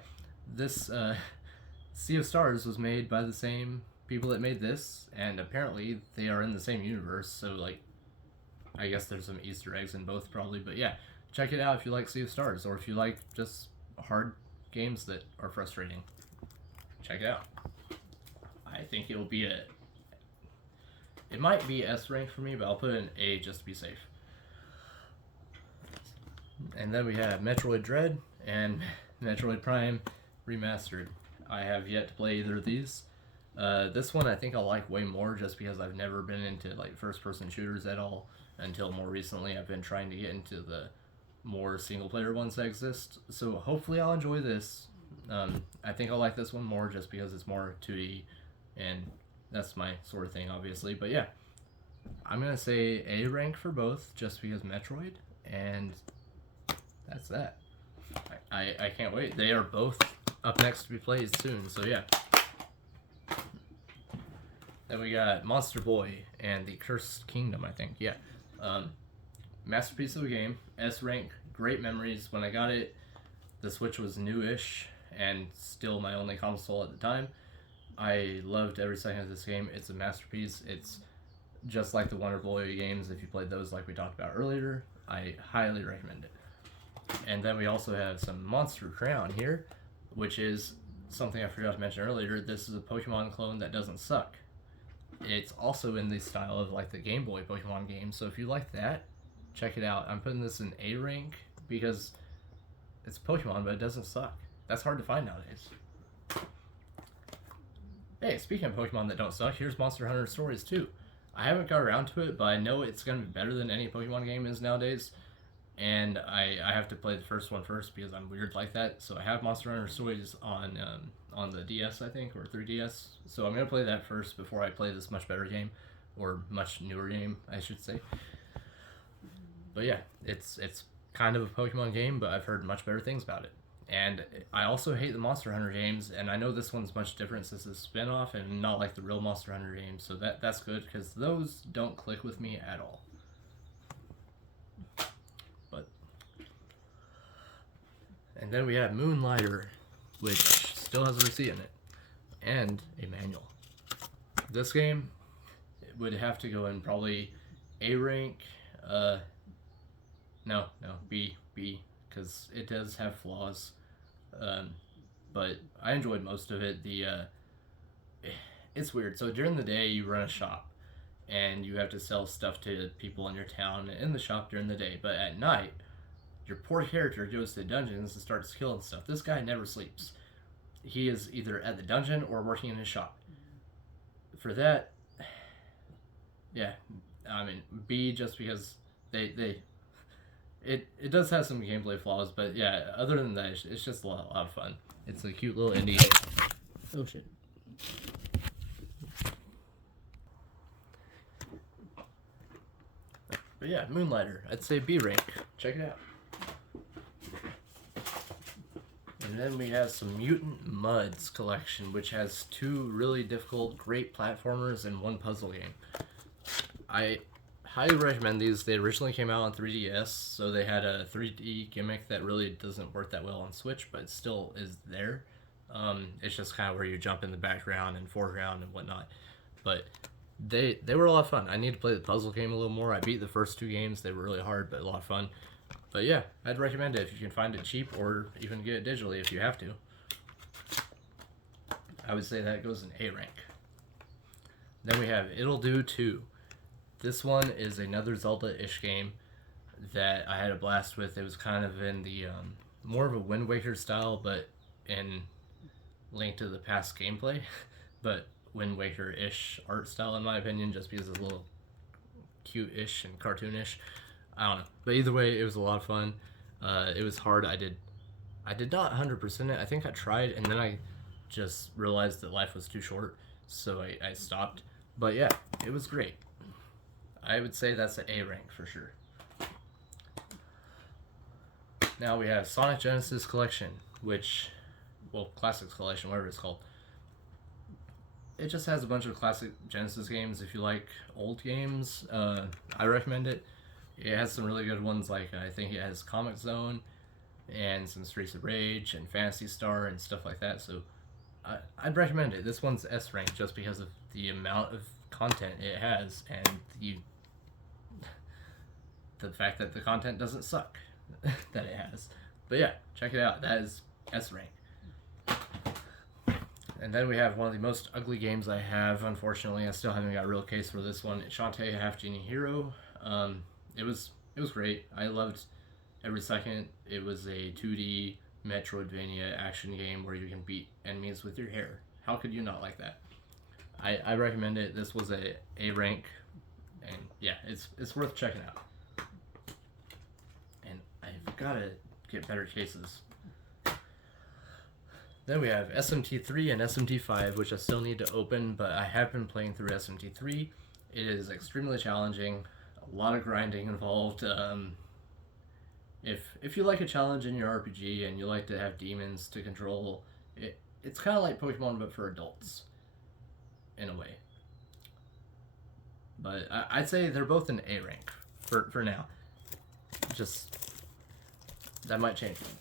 this Sea of Stars was made by the same people that made this, and apparently they are in the same universe, so like, I guess there's some Easter eggs in both probably, but yeah, check it out if you like Sea of Stars, or if you like just hard games that are frustrating. Check it out. I think it will be it might be S rank for me, but I'll put an A just to be safe. And then we have Metroid Dread and Metroid Prime Remastered. I have yet to play either of these. This one I think I'll like way more just because I've never been into like first-person shooters at all until more recently. I've been trying to get into the more single-player ones that exist. So hopefully I'll enjoy this. I think I'll like this one more just because it's more 2D, and that's my sort of thing, obviously. But yeah, I'm going to say A rank for both just because Metroid, and that's that. I can't wait. They are both up next to be played soon, so yeah. Then we got Monster Boy and the Cursed Kingdom, I think. Yeah. Masterpiece of a game. S rank. Great memories. When I got it, the Switch was new-ish and still my only console at the time. I loved every second of this game. It's a masterpiece. It's just like the Wonder Boy games. If you played those like we talked about earlier, I highly recommend it. And then we also have some Monster Crown here, which is something I forgot to mention earlier. This is a Pokemon clone that doesn't suck. It's also in the style of like the Game Boy Pokemon game, so if you like that, check it out. I'm putting this in A rank because it's Pokemon, but it doesn't suck. That's hard to find nowadays. Hey, speaking of Pokemon that don't suck, here's Monster Hunter Stories 2. I haven't got around to it, but I know it's going to be better than any Pokemon game is nowadays. and I have to play the first one first because I'm weird like that. So I have Monster Hunter Stories on the DS, I think, or 3DS. So I'm gonna play that first before I play this much better game, or much newer game, I should say. But yeah, it's kind of a Pokemon game, but I've heard much better things about it. And I also hate the Monster Hunter games, and I know this one's much different since it's a spin-off and not like the real Monster Hunter games, so that's good because those don't click with me at all. But and then we have Moonlighter, which still has a receipt in it, and a manual. This game would have to go in probably A rank, no, B, because it does have flaws. But I enjoyed most of it. It's weird. So during the day, you run a shop, and you have to sell stuff to people in your town in the shop during the day. But at night, your poor character goes to dungeons and starts killing stuff. This guy never sleeps. He is either at the dungeon or working in his shop. For that, yeah, I mean B, just because it does have some gameplay flaws, but yeah, other than that, it's just a lot of fun. It's a cute little indie game. Oh shit. But yeah, Moonlighter, I'd say B rank. Check it out. And then we have some Mutant Mudds collection, which has 2 really difficult, great platformers and 1 puzzle game. I highly recommend these. They originally came out on 3DS, so they had a 3D gimmick that really doesn't work that well on Switch, but still is there. It's just kind of where you jump in the background and foreground and whatnot. But they were a lot of fun. I need to play the puzzle game a little more. I beat the first 2 games. They were really hard, but a lot of fun. But yeah, I'd recommend it if you can find it cheap, or even get it digitally if you have to. I would say that goes in A rank. Then we have It'll Do 2. This one is another Zelda-ish game that I had a blast with. It was kind of in the more of a Wind Waker style, but in Link to the Past gameplay, but Wind Waker-ish art style in my opinion, just because it's a little cute-ish and cartoonish. I don't know, but either way, it was a lot of fun. It was hard. I did not 100% it. I think I tried, and then I just realized that life was too short, so I stopped. But yeah, it was great. I would say that's an A rank for sure. Now we have Sonic Genesis Collection, which, well, Classics Collection, whatever it's called. It just has a bunch of classic Genesis games. If you like old games, I recommend it. It has some really good ones, like I think it has Comix Zone and some Streets of Rage and Phantasy Star and stuff like that. So I'd recommend it. This one's S rank just because of the amount of content it has and the fact that the content doesn't suck that it has. But yeah, check it out. That is S rank. And then we have one of the most ugly games I have. Unfortunately, I still haven't got a real case for this one. Shantae Half Genie Hero. It was great. I loved every second. It was a 2D Metroidvania action game where you can beat enemies with your hair. How could you not like that? I recommend it. This was a rank, and yeah, it's worth checking out. And I've got to get better cases. Then we have SMT3 and SMT5, which I still need to open, but I have been playing through SMT3. It is extremely challenging, a lot of grinding involved. If you like a challenge in your RPG and you like to have demons to control, it's kind of like Pokemon but for adults, in a way. But I'd say they're both an A rank for now. Just, that might change one day.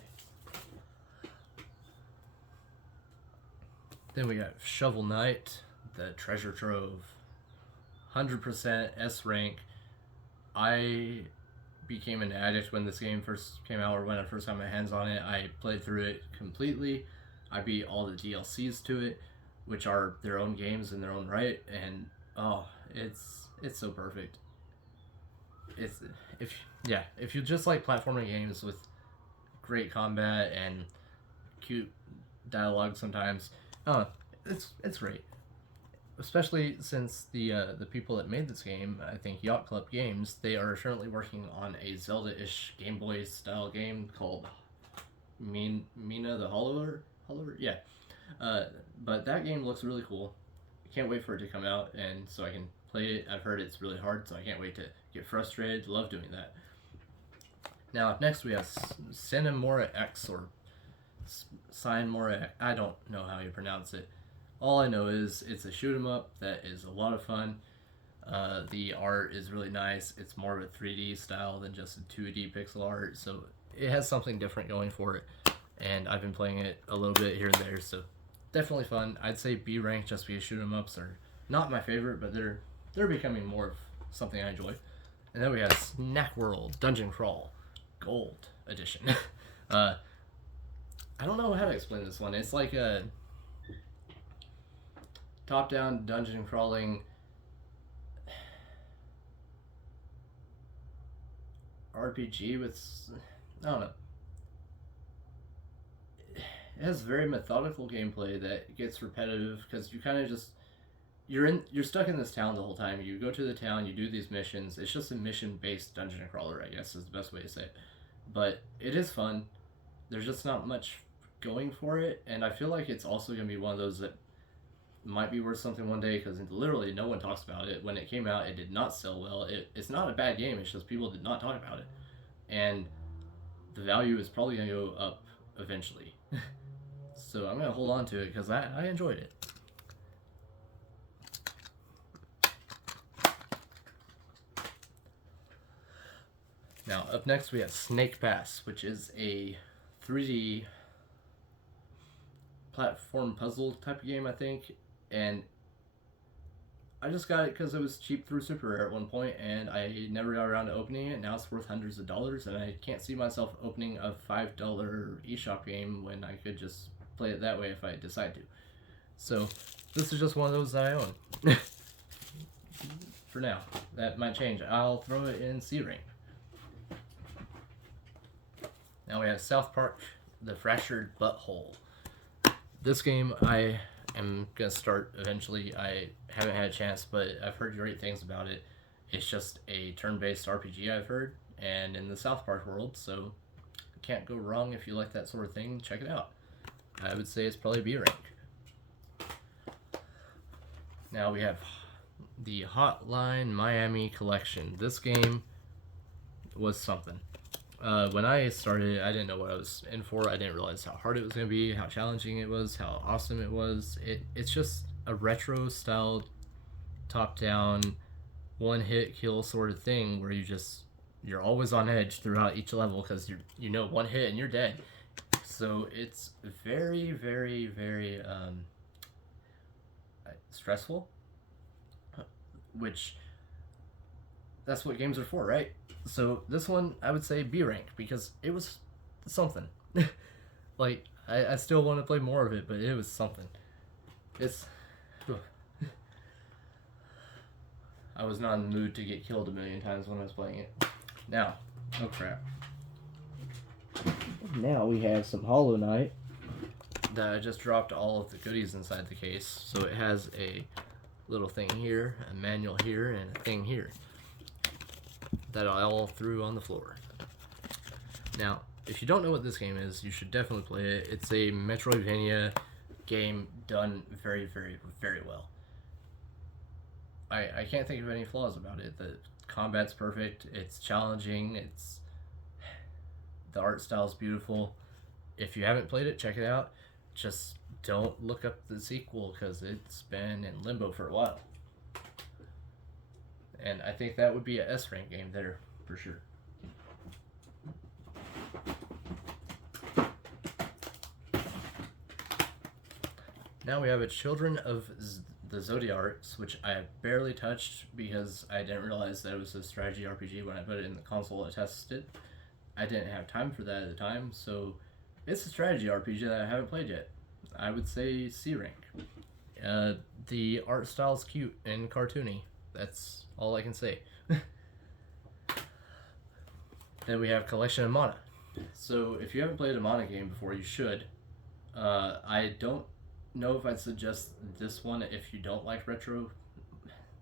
Then we got Shovel Knight, the Treasure Trove. 100% S rank. I became an addict when this game first came out, or when I first got my hands on it. I played through it completely. I beat all the DLCs to it, which are their own games in their own right, and oh, it's so perfect. If you just like platforming games with great combat and cute dialogue sometimes, oh, it's great. especially since the people that made this game, I think Yacht Club Games, they are currently working on a Zelda-ish Game Boy style game called Mina the Hollower. Hollower, yeah. Uh, but that game looks really cool. Can't wait for it to come out, and so I can play it. I've heard it's really hard, so I can't wait to get frustrated. Love doing that. Now, up next we have Cinemora X, or Cinemora. I don't know how you pronounce it. All I know is it's a shoot 'em up that is a lot of fun. The art is really nice. It's more of a 3D style than just a 2D pixel art, so it has something different going for it. And I've been playing it a little bit here and there, so definitely fun. I'd say B rank just because shoot 'em ups are not my favorite, but they're becoming more of something I enjoy. And then we have Snack World Dungeon Crawl Gold Edition. I don't know how to explain this one. It's like a top-down dungeon crawling RPG with, I don't know. It has very methodical gameplay that gets repetitive because you kind of just you're stuck in this town the whole time. You go to the town, you do these missions. It's just a mission-based dungeon crawler, I guess is the best way to say it. But it is fun. There's just not much going for it, and I feel like it's also going to be one of those that might be worth something one day because literally no one talks about it. When it came out, it did not sell well. It's not a bad game, it's just people did not talk about it. And the value is probably going to go up eventually. So I'm going to hold on to it because I enjoyed it. Now, up next we have Snake Pass, which is a 3D platform puzzle type of game, I think. And I just got it because it was cheap through Super Rare at one point, and I never got around to opening it. Now it's worth hundreds of dollars, and I can't see myself opening a $5 eShop game when I could just play it that way if I decide to. So this is just one of those that I own. For now. That might change. I'll throw it in C rank. Now we have South Park, The Fractured Butthole. This game I am going to start eventually. I haven't had a chance, but I've heard great things about it. It's just a turn-based RPG, I've heard, and in the South Park world, so can't go wrong if you like that sort of thing. Check it out. I would say it's probably B rank. Now we have the Hotline Miami Collection. This game was something. When I started, I didn't know what I was in for. I didn't realize how hard it was going to be, how challenging it was, how awesome it was. It's just a retro-styled, top-down, one-hit kill sort of thing where you're always on edge throughout each level because you know one hit and you're dead. So it's very, very, very stressful, which that's what games are for, right? So this one, I would say B rank because it was something. Like, I still want to play more of it, but it was something. I was not in the mood to get killed a million times when I was playing it. Now, oh crap. Now we have some Hollow Knight that I just dropped all of the goodies inside the case. So it has a little thing here, a manual here, and a thing here that I all threw on the floor. Now, if you don't know what this game is, you should definitely play it. It's a Metroidvania game done very, very, very well. I can't think of any flaws about it. The combat's perfect, it's challenging, the art style's beautiful. If you haven't played it, check it out. Just don't look up the sequel because it's been in limbo for a while. And I think that would be a S rank game there, for sure. Now we have a Children of the Zodiarcs, which I have barely touched because I didn't realize that it was a strategy RPG when I put it in the console to test it. I didn't have time for that at the time, so it's a strategy RPG that I haven't played yet. I would say C rank. The art style's cute and cartoony. That's all I can say. Then we have Collection of Mana. So if you haven't played a Mana game before, you should. I don't know if I'd suggest this one if you don't like retro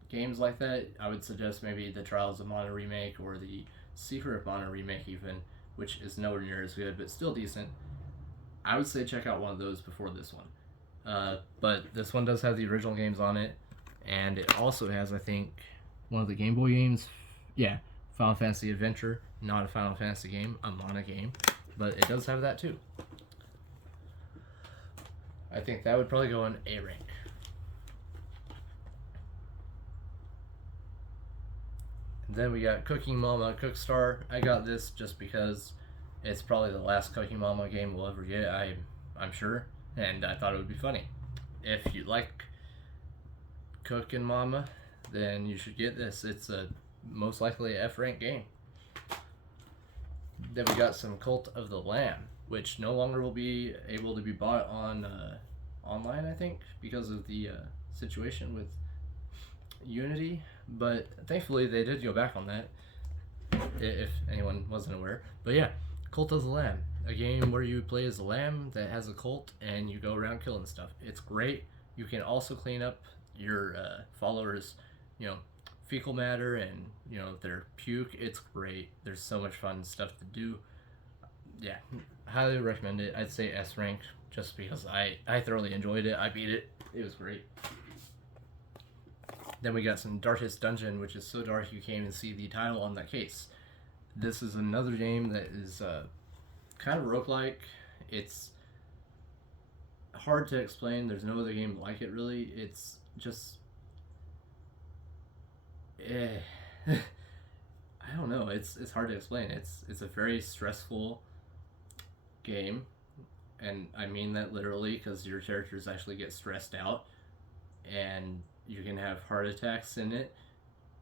games like that. I would suggest maybe the Trials of Mana remake or the Secret of Mana remake, even, which is nowhere near as good, but still decent. I would say check out one of those before this one. But this one does have the original games on it, and it also has, I think, one of the Game Boy games. Yeah, Final Fantasy Adventure. Not a Final Fantasy game, a Mana game, but it does have that too. I think that would probably go in A rank. Then we got Cooking Mama Cookstar. I got this just because it's probably the last Cooking Mama game we'll ever get, I'm sure, and I thought it would be funny. If you like Cooking Mama, then you should get this. It's a most likely a F rank game. Then we got some Cult of the Lamb, which no longer will be able to be bought on online, I think, because of the situation with Unity. But thankfully, they did go back on that, if anyone wasn't aware. But yeah, Cult of the Lamb, a game where you play as a lamb that has a cult and you go around killing stuff. It's great. You can also clean up your followers, fecal matter and their puke. It's great. There's so much fun stuff to do. Yeah, highly recommend it. I'd say S rank just because I thoroughly enjoyed it. I beat it. It was great. Then we got some Darkest Dungeon, which is so dark you can't even see the title on that case. This is another game that is kind of roguelike. It's hard to explain. There's no other game like it, really. It's just... I don't know. It's hard to explain. It's a very stressful game, and I mean that literally because your characters actually get stressed out, and you can have heart attacks in it.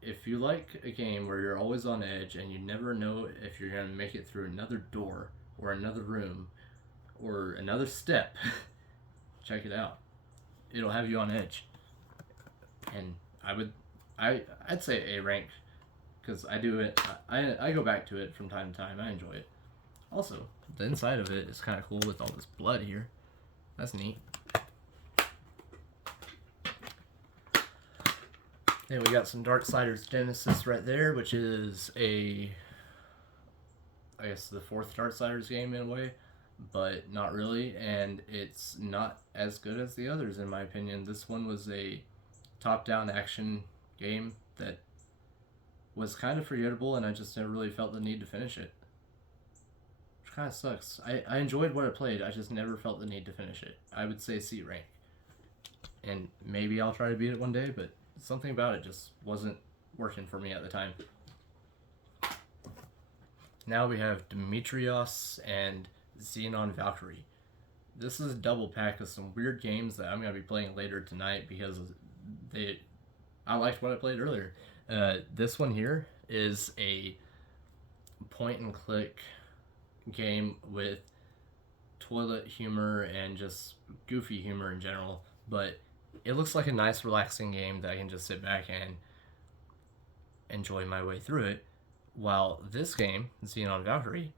If you like a game where you're always on edge and you never know if you're going to make it through another door or another room or another step, check it out. It'll have you on edge. And I'd say A rank because I do it. I go back to it from time to time. I enjoy it. Also, the inside of it is kind of cool with all this blood here. That's neat. Then we got some Darksiders Genesis right there, which is I guess the fourth Darksiders game in a way, but not really, and it's not as good as the others in my opinion. This one was a top-down action game that was kind of forgettable, and I just never really felt the need to finish it. Which kind of sucks. I enjoyed what I played, I just never felt the need to finish it. I would say C rank. And maybe I'll try to beat it one day, but something about it just wasn't working for me at the time. Now we have Demetrios and Xenon Valkyrie. This is a double pack of some weird games that I'm going to be playing later tonight because I liked what I played earlier. This one here is a point and click game with toilet humor and just goofy humor in general, but it looks like a nice relaxing game that I can just sit back and enjoy my way through it, while this game, Xenon Valkyrie,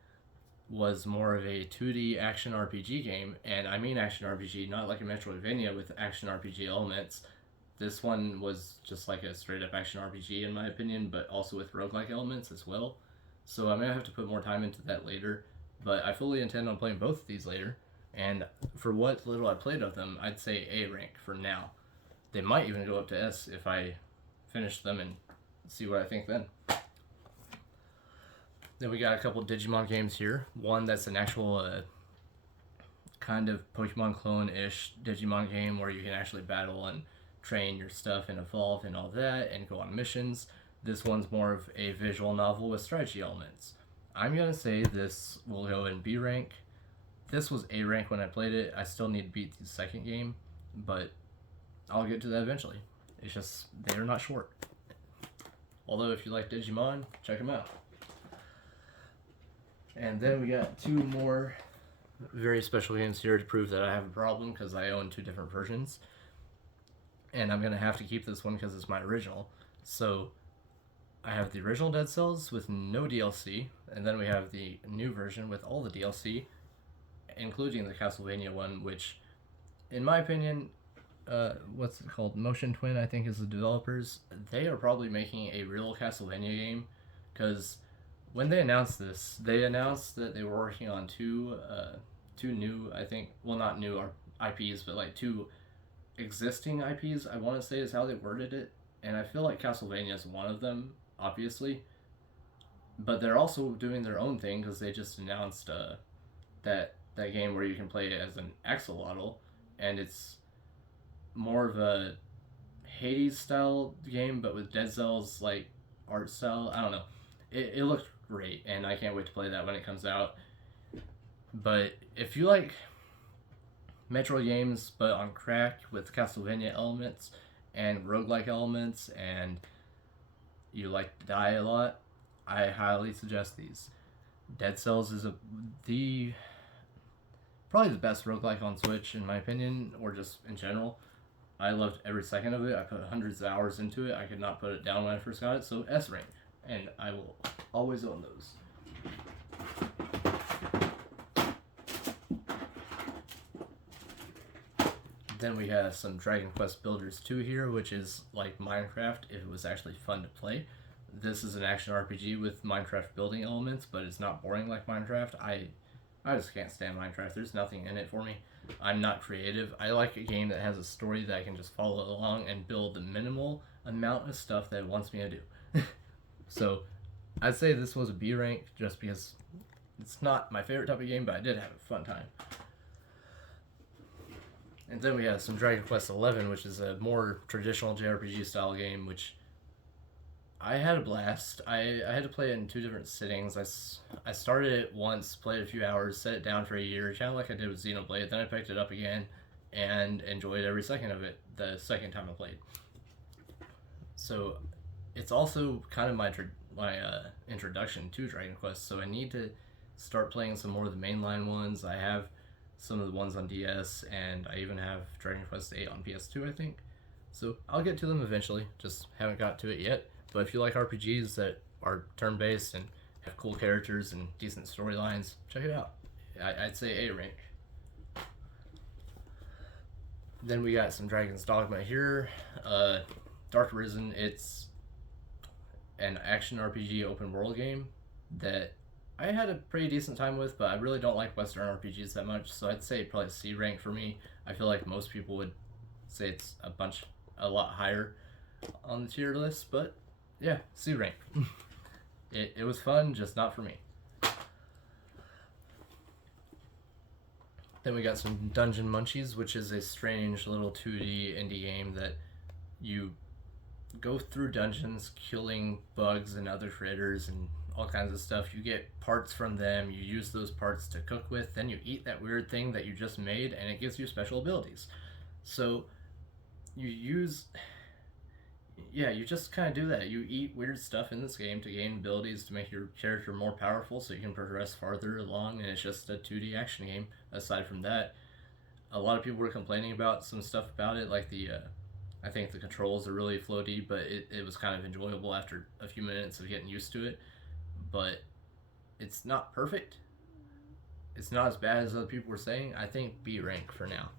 was more of a 2D action RPG game, and I mean action RPG, not like a Metroidvania with action RPG elements. This one was just like a straight up action RPG in my opinion, but also with roguelike elements as well. So I'm going to have to put more time into that later, but I fully intend on playing both of these later. And for what little I played of them, I'd say A rank for now. They might even go up to S if I finish them and see what I think then. Then we got a couple Digimon games here. One that's an actual kind of Pokemon clone-ish Digimon game where you can actually battle and train your stuff and evolve and all that and go on missions. This one's more of a visual novel with strategy elements. I'm going to say this will go in B rank. This was A rank when I played it. I still need to beat the second game, but I'll get to that eventually. It's just, they're not short. Although if you like Digimon, check them out. And then we got two more very special games here to prove that I have a problem because I own two different versions. And I'm going to have to keep this one because it's my original. So I have the original Dead Cells with no DLC, and then we have the new version with all the DLC, including the Castlevania one, which in my opinion, what's it called? Motion Twin, I think, is the developers. They are probably making a real Castlevania game, because when they announced this, they announced that they were working on two new, I think, well, not new IPs, but like two existing IPs. I want to say is how they worded it, and I feel like Castlevania is one of them, obviously, but they're also doing their own thing because they just announced that game where you can play it as an axolotl, and it's more of a Hades style game, but with Dead Cells like art style. I don't know. It looked great, and I can't wait to play that when it comes out. But if you like Metro games, but on crack with Castlevania elements and roguelike elements, and you like to die a lot, I highly suggest these. Dead Cells is the probably the best roguelike on Switch in my opinion, or just in general. I loved every second of it. I put hundreds of hours into it. I could not put it down when I first got it, so S rank, and I will always own those. Then we have some Dragon Quest Builders 2 here, which is like Minecraft if it was actually fun to play. This is an action RPG with Minecraft building elements, but it's not boring like Minecraft. I just can't stand Minecraft. There's nothing in it for me. I'm not creative. I like a game that has a story that I can just follow along and build the minimal amount of stuff that it wants me to do. So I'd say this was a B rank just because it's not my favorite type of game, but I did have a fun time. And then we have some Dragon Quest XI, which is a more traditional JRPG style game, which I had a blast. I had to play it in two different sittings. I started it once, played a few hours, set it down for a year, kind of like I did with Xenoblade. Then I picked it up again and enjoyed every second of it the second time I played. So it's also kind of my introduction to Dragon Quest, so I need to start playing some more of the mainline ones. I have some of the ones on DS, and I even have Dragon Quest VIII on PS2, I think. So I'll get to them eventually, just haven't got to it yet. But if you like RPGs that are turn-based and have cool characters and decent storylines, check it out. I'd say A rank. Then we got some Dragon's Dogma here. Dark Arisen, it's an action RPG open world game that I had a pretty decent time with, but I really don't like Western RPGs that much, so I'd say probably C rank for me. I feel like most people would say it's a lot higher on the tier list, but yeah, C rank. It was fun, just not for me. Then we got some Dungeon Munchies, which is a strange little 2D indie game that you go through dungeons killing bugs and other critters and all kinds of stuff. You get parts from them, you use those parts to cook with, then you eat that weird thing that you just made, and it gives you special abilities. So you just kind of do that. You eat weird stuff in this game to gain abilities to make your character more powerful so you can progress farther along, and it's just a 2D action game. Aside from that, a lot of people were complaining about some stuff about it, like I think the controls are really floaty, but it was kind of enjoyable after a few minutes of getting used to it. But it's not perfect. It's not as bad as other people were saying. I think B rank for now.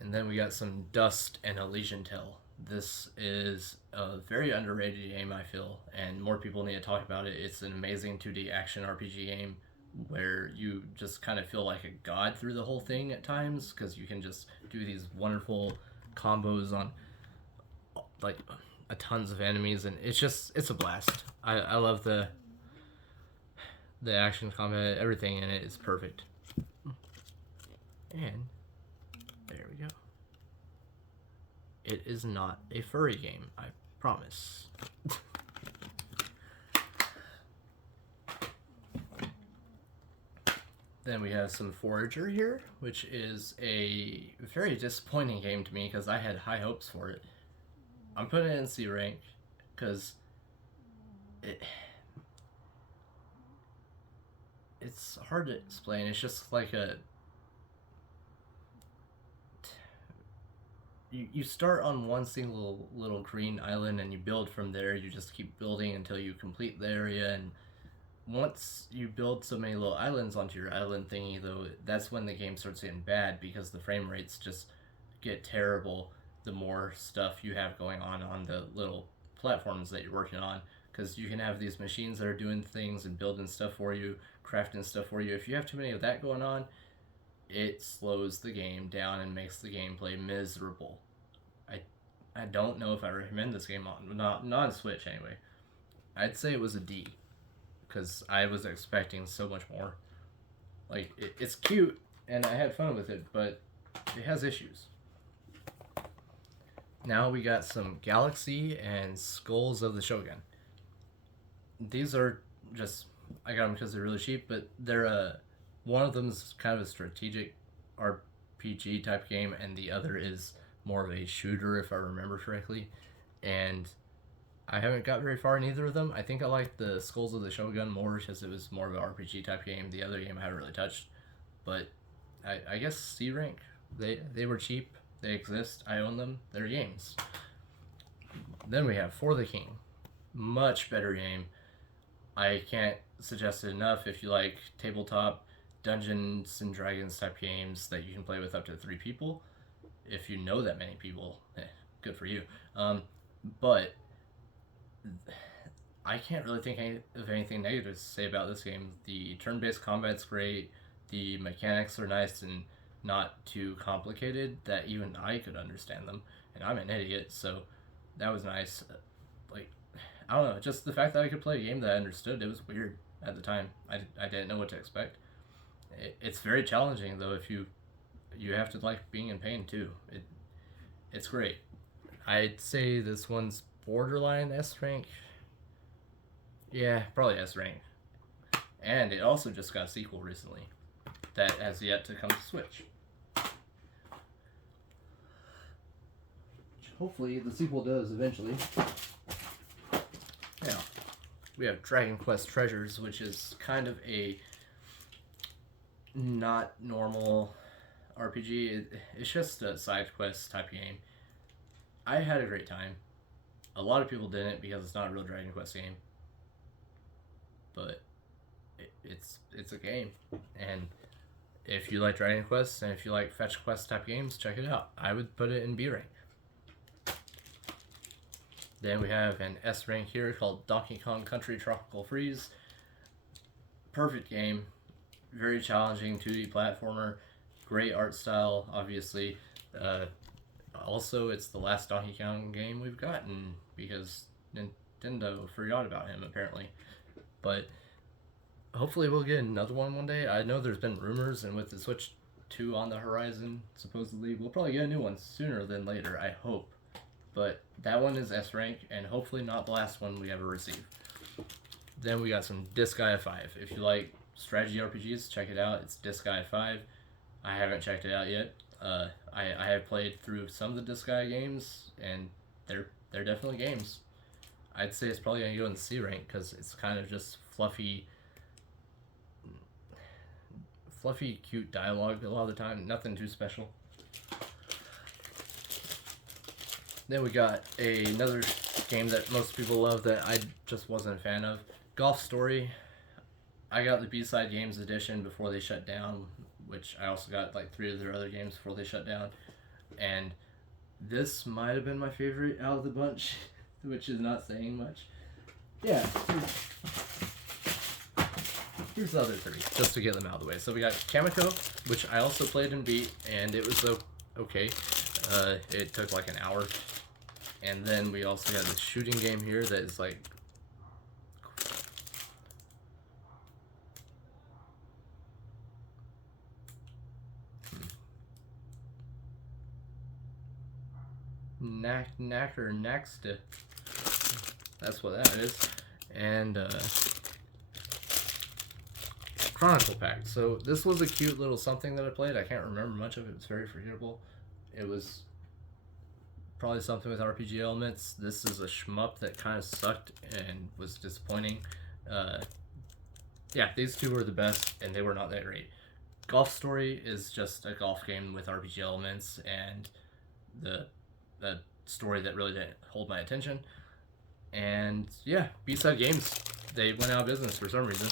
And then we got some Dust and Elysian Tale. This is a very underrated game, I feel, and more people need to talk about it. It's an amazing 2D action RPG game where you just kind of feel like a god through the whole thing at times, because you can just do these wonderful combos on like tons of enemies, and it's a blast. I love the action combat, everything in it is perfect. And there we go. It is not a furry game, I promise. Then we have some Forager here, which is a very disappointing game to me because I had high hopes for it. I'm putting it in C rank because it's hard to explain. It's just like you start on one single little green island and you build from there. You just keep building until you complete the area, and once you build so many little islands onto your island thingy, though, that's when the game starts getting bad because the frame rates just get terrible the more stuff you have going on the little platforms that you're working on. Because you can have these machines that are doing things and building stuff for you, crafting stuff for you. If you have too many of that going on, it slows the game down and makes the gameplay miserable. I I don't know if I recommend this game on not on Switch anyway. I'd say it was a D because I was expecting so much more. Like it's cute and I had fun with it, but it has issues. Now we got some Galaxy and Skulls of the Shogun. These are just I got them because they're really cheap, but they're one of them is kind of a strategic RPG type game, and the other is more of a shooter, if I remember correctly. And I haven't got very far in either of them. I think I like the Skulls of the Shogun more because it was more of an RPG type game. The other game I haven't really touched, but I guess C rank. They were cheap. They exist. I own them. They're games. Then we have For the King, much better game. I can't suggest it enough if you like tabletop Dungeons and Dragons type games that you can play with up to 3 people. If you know that many people, good for you. But I can't really think of anything negative to say about this game. The turn-based combat's great. The mechanics are nice and not too complicated that even I could understand them. And I'm an idiot, so that was nice. Like, I don't know, just the fact that I could play a game that I understood, it was weird at the time. I didn't know what to expect. It's very challenging though if you have to like being in pain too. It's great. I'd say this one's borderline S rank. Yeah, probably S rank. And it also just got a sequel recently that has yet to come to Switch. Hopefully the sequel does eventually. Now, we have Dragon Quest Treasures, which is kind of a not normal RPG. It's just a side quest type game. I had a great time. A lot of people didn't because it's not a real Dragon Quest game. But it's a game. And if you like Dragon Quest and if you like fetch quest type games, check it out. I would put it in B rank. Then we have an S rank here called Donkey Kong Country Tropical Freeze. Perfect game. Very challenging 2D platformer. Great art style, obviously. Also, it's the last Donkey Kong game we've gotten because Nintendo forgot about him, apparently. But hopefully we'll get another one day. I know there's been rumors, and with the Switch 2 on the horizon, supposedly, we'll probably get a new one sooner than later, I hope. But that one is S rank, and hopefully not the last one we ever receive. Then we got some Disgaea 5. If you like strategy RPGs, check it out. It's Disgaea 5. I haven't checked it out yet. I have played through some of the Disgaea games, and they're definitely games. I'd say it's probably going to go in the C rank because it's kind of just fluffy, cute dialogue a lot of the time. Nothing too special. Then we got another game that most people love that I just wasn't a fan of. Golf Story. I got the B-Side Games edition before they shut down, which I also got like 3 of their other games before they shut down. And this might have been my favorite out of the bunch, which is not saying much. Yeah. Here's the other 3, just to get them out of the way. So we got Kamiko, which I also played and beat, and it was okay. It took like an hour. And then we also got this shooting game here that is like Knack or Naxta. That's what that is. And Chronicle Pact. So this was a cute little something that I played. I can't remember much of it. It was very forgettable. It was probably something with RPG elements. This is a shmup that kind of sucked and was disappointing. Yeah, these 2 were the best, and they were not that great. Golf Story is just a golf game with RPG elements, and the story that really didn't hold my attention. And yeah, B-Side Games, they went out of business for some reason.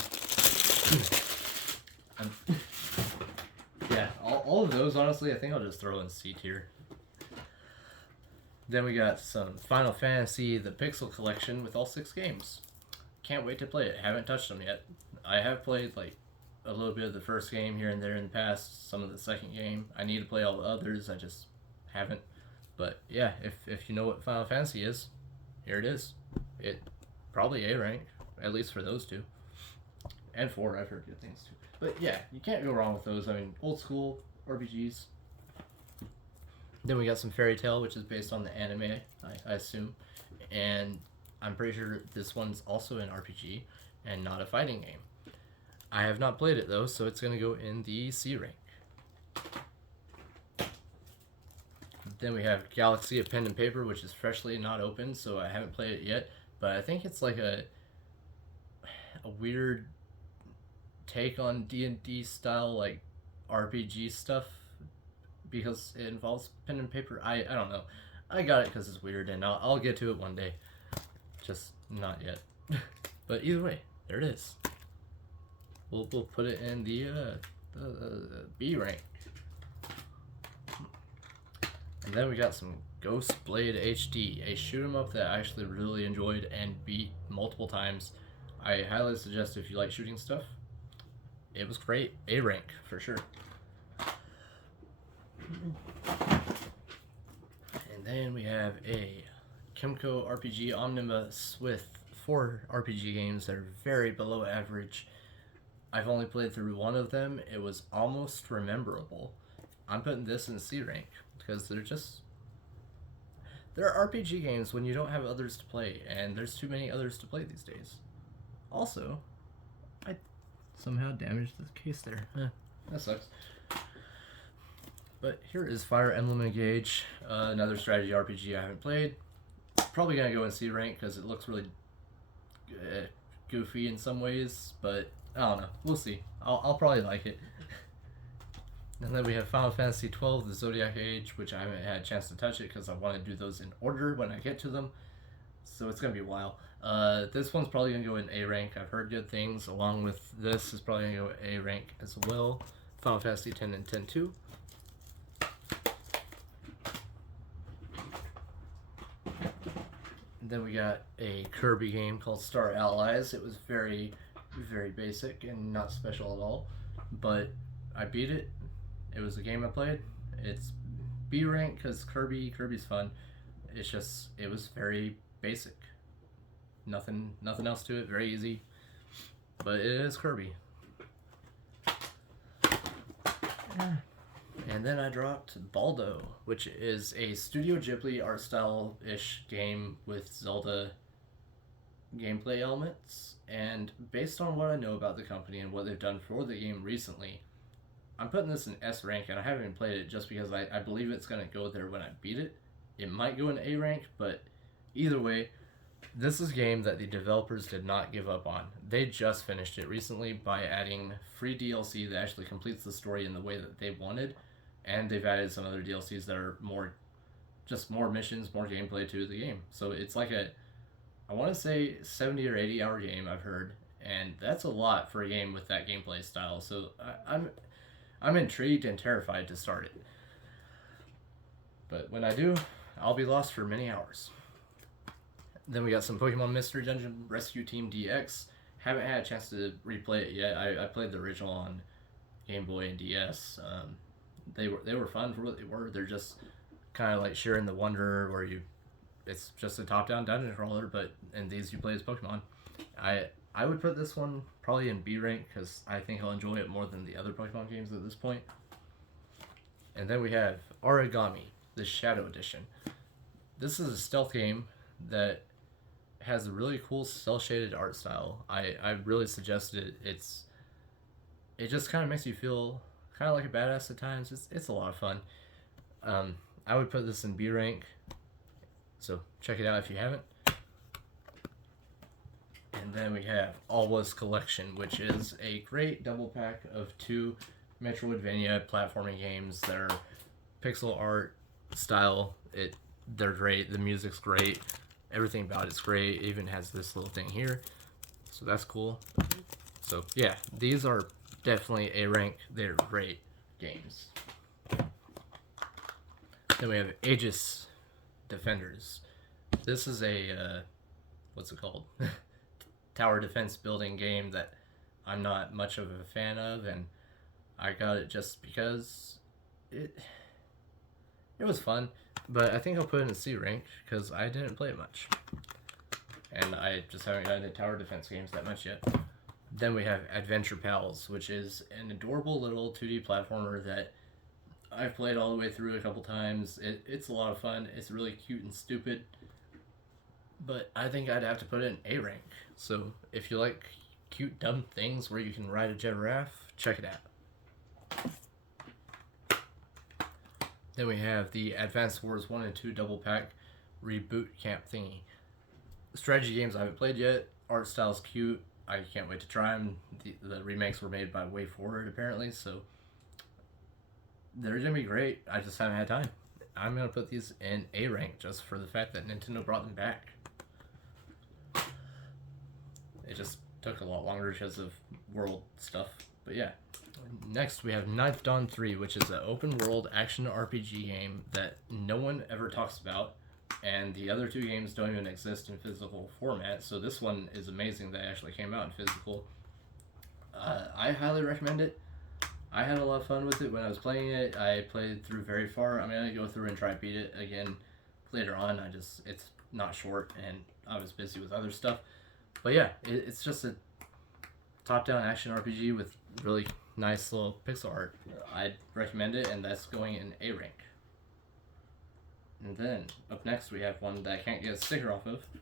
Yeah, all of those, honestly, I think I'll just throw in C tier. Then we got some Final Fantasy, the Pixel Collection with all 6 games. Can't wait to play it. Haven't touched them yet. I have played like a little bit of the first game here and there in the past, some of the second game. I need to play all the others, I just haven't. But yeah, if you know what Final Fantasy is, here it is. It probably A rank, at least for those 2. And 4, I've heard good things too. But yeah, you can't go wrong with those. I mean, old school RPGs. Then we got some Fairy Tail, which is based on the anime, I assume. And I'm pretty sure this one's also an RPG and not a fighting game. I have not played it though, so it's going to go in the C rank. Then we have Galaxy of Pen and Paper, which is freshly not open, so I haven't played it yet. But I think it's like a weird take on D&D style like RPG stuff because it involves pen and paper. I don't know. I got it because it's weird, and I'll get to it one day. Just not yet. But either way, there it is. We'll put it in the B rank. And then we got some Ghost Blade HD, a shoot 'em up that I actually really enjoyed and beat multiple times. I highly suggest if you like shooting stuff. It was great. A rank for sure. And then we have a Kemco RPG Omnibus with 4 RPG games that are very below average. I've only played through one of them. It was almost rememberable. I'm putting this in C rank because they're RPG games when you don't have others to play, and there's too many others to play these days. Also, I somehow damaged the case there. That sucks. But here is Fire Emblem Engage, another strategy RPG I haven't played. Probably gonna go in C rank because it looks really goofy in some ways, but I don't know. We'll see. I'll probably like it. And then we have Final Fantasy XII, the Zodiac Age, which I haven't had a chance to touch it because I want to do those in order when I get to them. So it's going to be a while. This one's probably going to go in A rank. I've heard good things. Along with this is probably going to go A rank as well. Final Fantasy X and X-2. Then we got a Kirby game called Star Allies. It was very, very basic and not special at all. But I beat it. It was a game I played. It's B rank because Kirby's fun. It's just, it was very basic. Nothing else to it. Very easy. But it is Kirby. And then I dropped Baldo, which is a Studio Ghibli art style-ish game with Zelda gameplay elements. And based on what I know about the company and what they've done for the game recently, I'm putting this in S rank, and I haven't even played it just because I believe it's going to go there when I beat it. It might go in A rank, but either way, this is a game that the developers did not give up on. They just finished it recently by adding free DLC that actually completes the story in the way that they wanted, and they've added some other DLCs that are more missions, more gameplay to the game. So it's like I want to say 70 or 80 hour game, I've heard, and that's a lot for a game with that gameplay style. So I'm intrigued and terrified to start it. But when I do, I'll be lost for many hours. Then we got some Pokemon Mystery Dungeon Rescue Team DX. Haven't had a chance to replay it yet. I played the original on Game Boy and DS. They were fun for what they were. They're just kind of like sharing the wonder where it's just a top-down dungeon crawler, but in these you play as Pokemon. I would put this one probably in B rank because I think I'll enjoy it more than the other Pokemon games at this point. And then we have Origami, the Shadow Edition. This is a stealth game that has a really cool cel-shaded art style. I really suggested it. It just kind of makes you feel kind of like a badass at times. It's a lot of fun. I would put this in B rank, so check it out if you haven't. And then we have Alwa's Collection, which is a great double pack of 2 Metroidvania platforming games that are pixel art style. They're great. The music's great. Everything about it's great. It even has this little thing here, so that's cool. So yeah, these are definitely A rank. They're great games. Then we have Aegis Defenders. This is a what's it called? Tower defense building game that I'm not much of a fan of, and I got it just because it was fun. But I think I'll put it in C rank because I didn't play it much, and I just haven't gotten into tower defense games that much yet. Then we have Adventure Pals, which is an adorable little 2D platformer that I've played all the way through a couple times. It's a lot of fun. It's really cute and stupid. But I think I'd have to put it in A rank. So if you like cute, dumb things where you can ride a giraffe, check it out. Then we have the Advance Wars 1 and 2 double pack reboot camp thingy. Strategy games I haven't played yet. Art style's cute. I can't wait to try them. The remakes were made by WayForward apparently, so they're gonna be great. I just haven't had time. I'm gonna put these in A rank just for the fact that Nintendo brought them back. It just took a lot longer because of world stuff, but yeah. Next, we have Ninth Dawn 3, which is an open world action RPG game that no one ever talks about, and the other two games don't even exist in physical format, so this one is amazing that it actually came out in physical. I highly recommend it. I had a lot of fun with it when I was playing it. I played through very far. I'm going to go through and try to beat it again later on. It's not short, and I was busy with other stuff. But yeah, it's just a top-down action RPG with really nice little pixel art. I'd recommend it, and that's going in A rank. And then, up next, we have one that I can't get a sticker off of,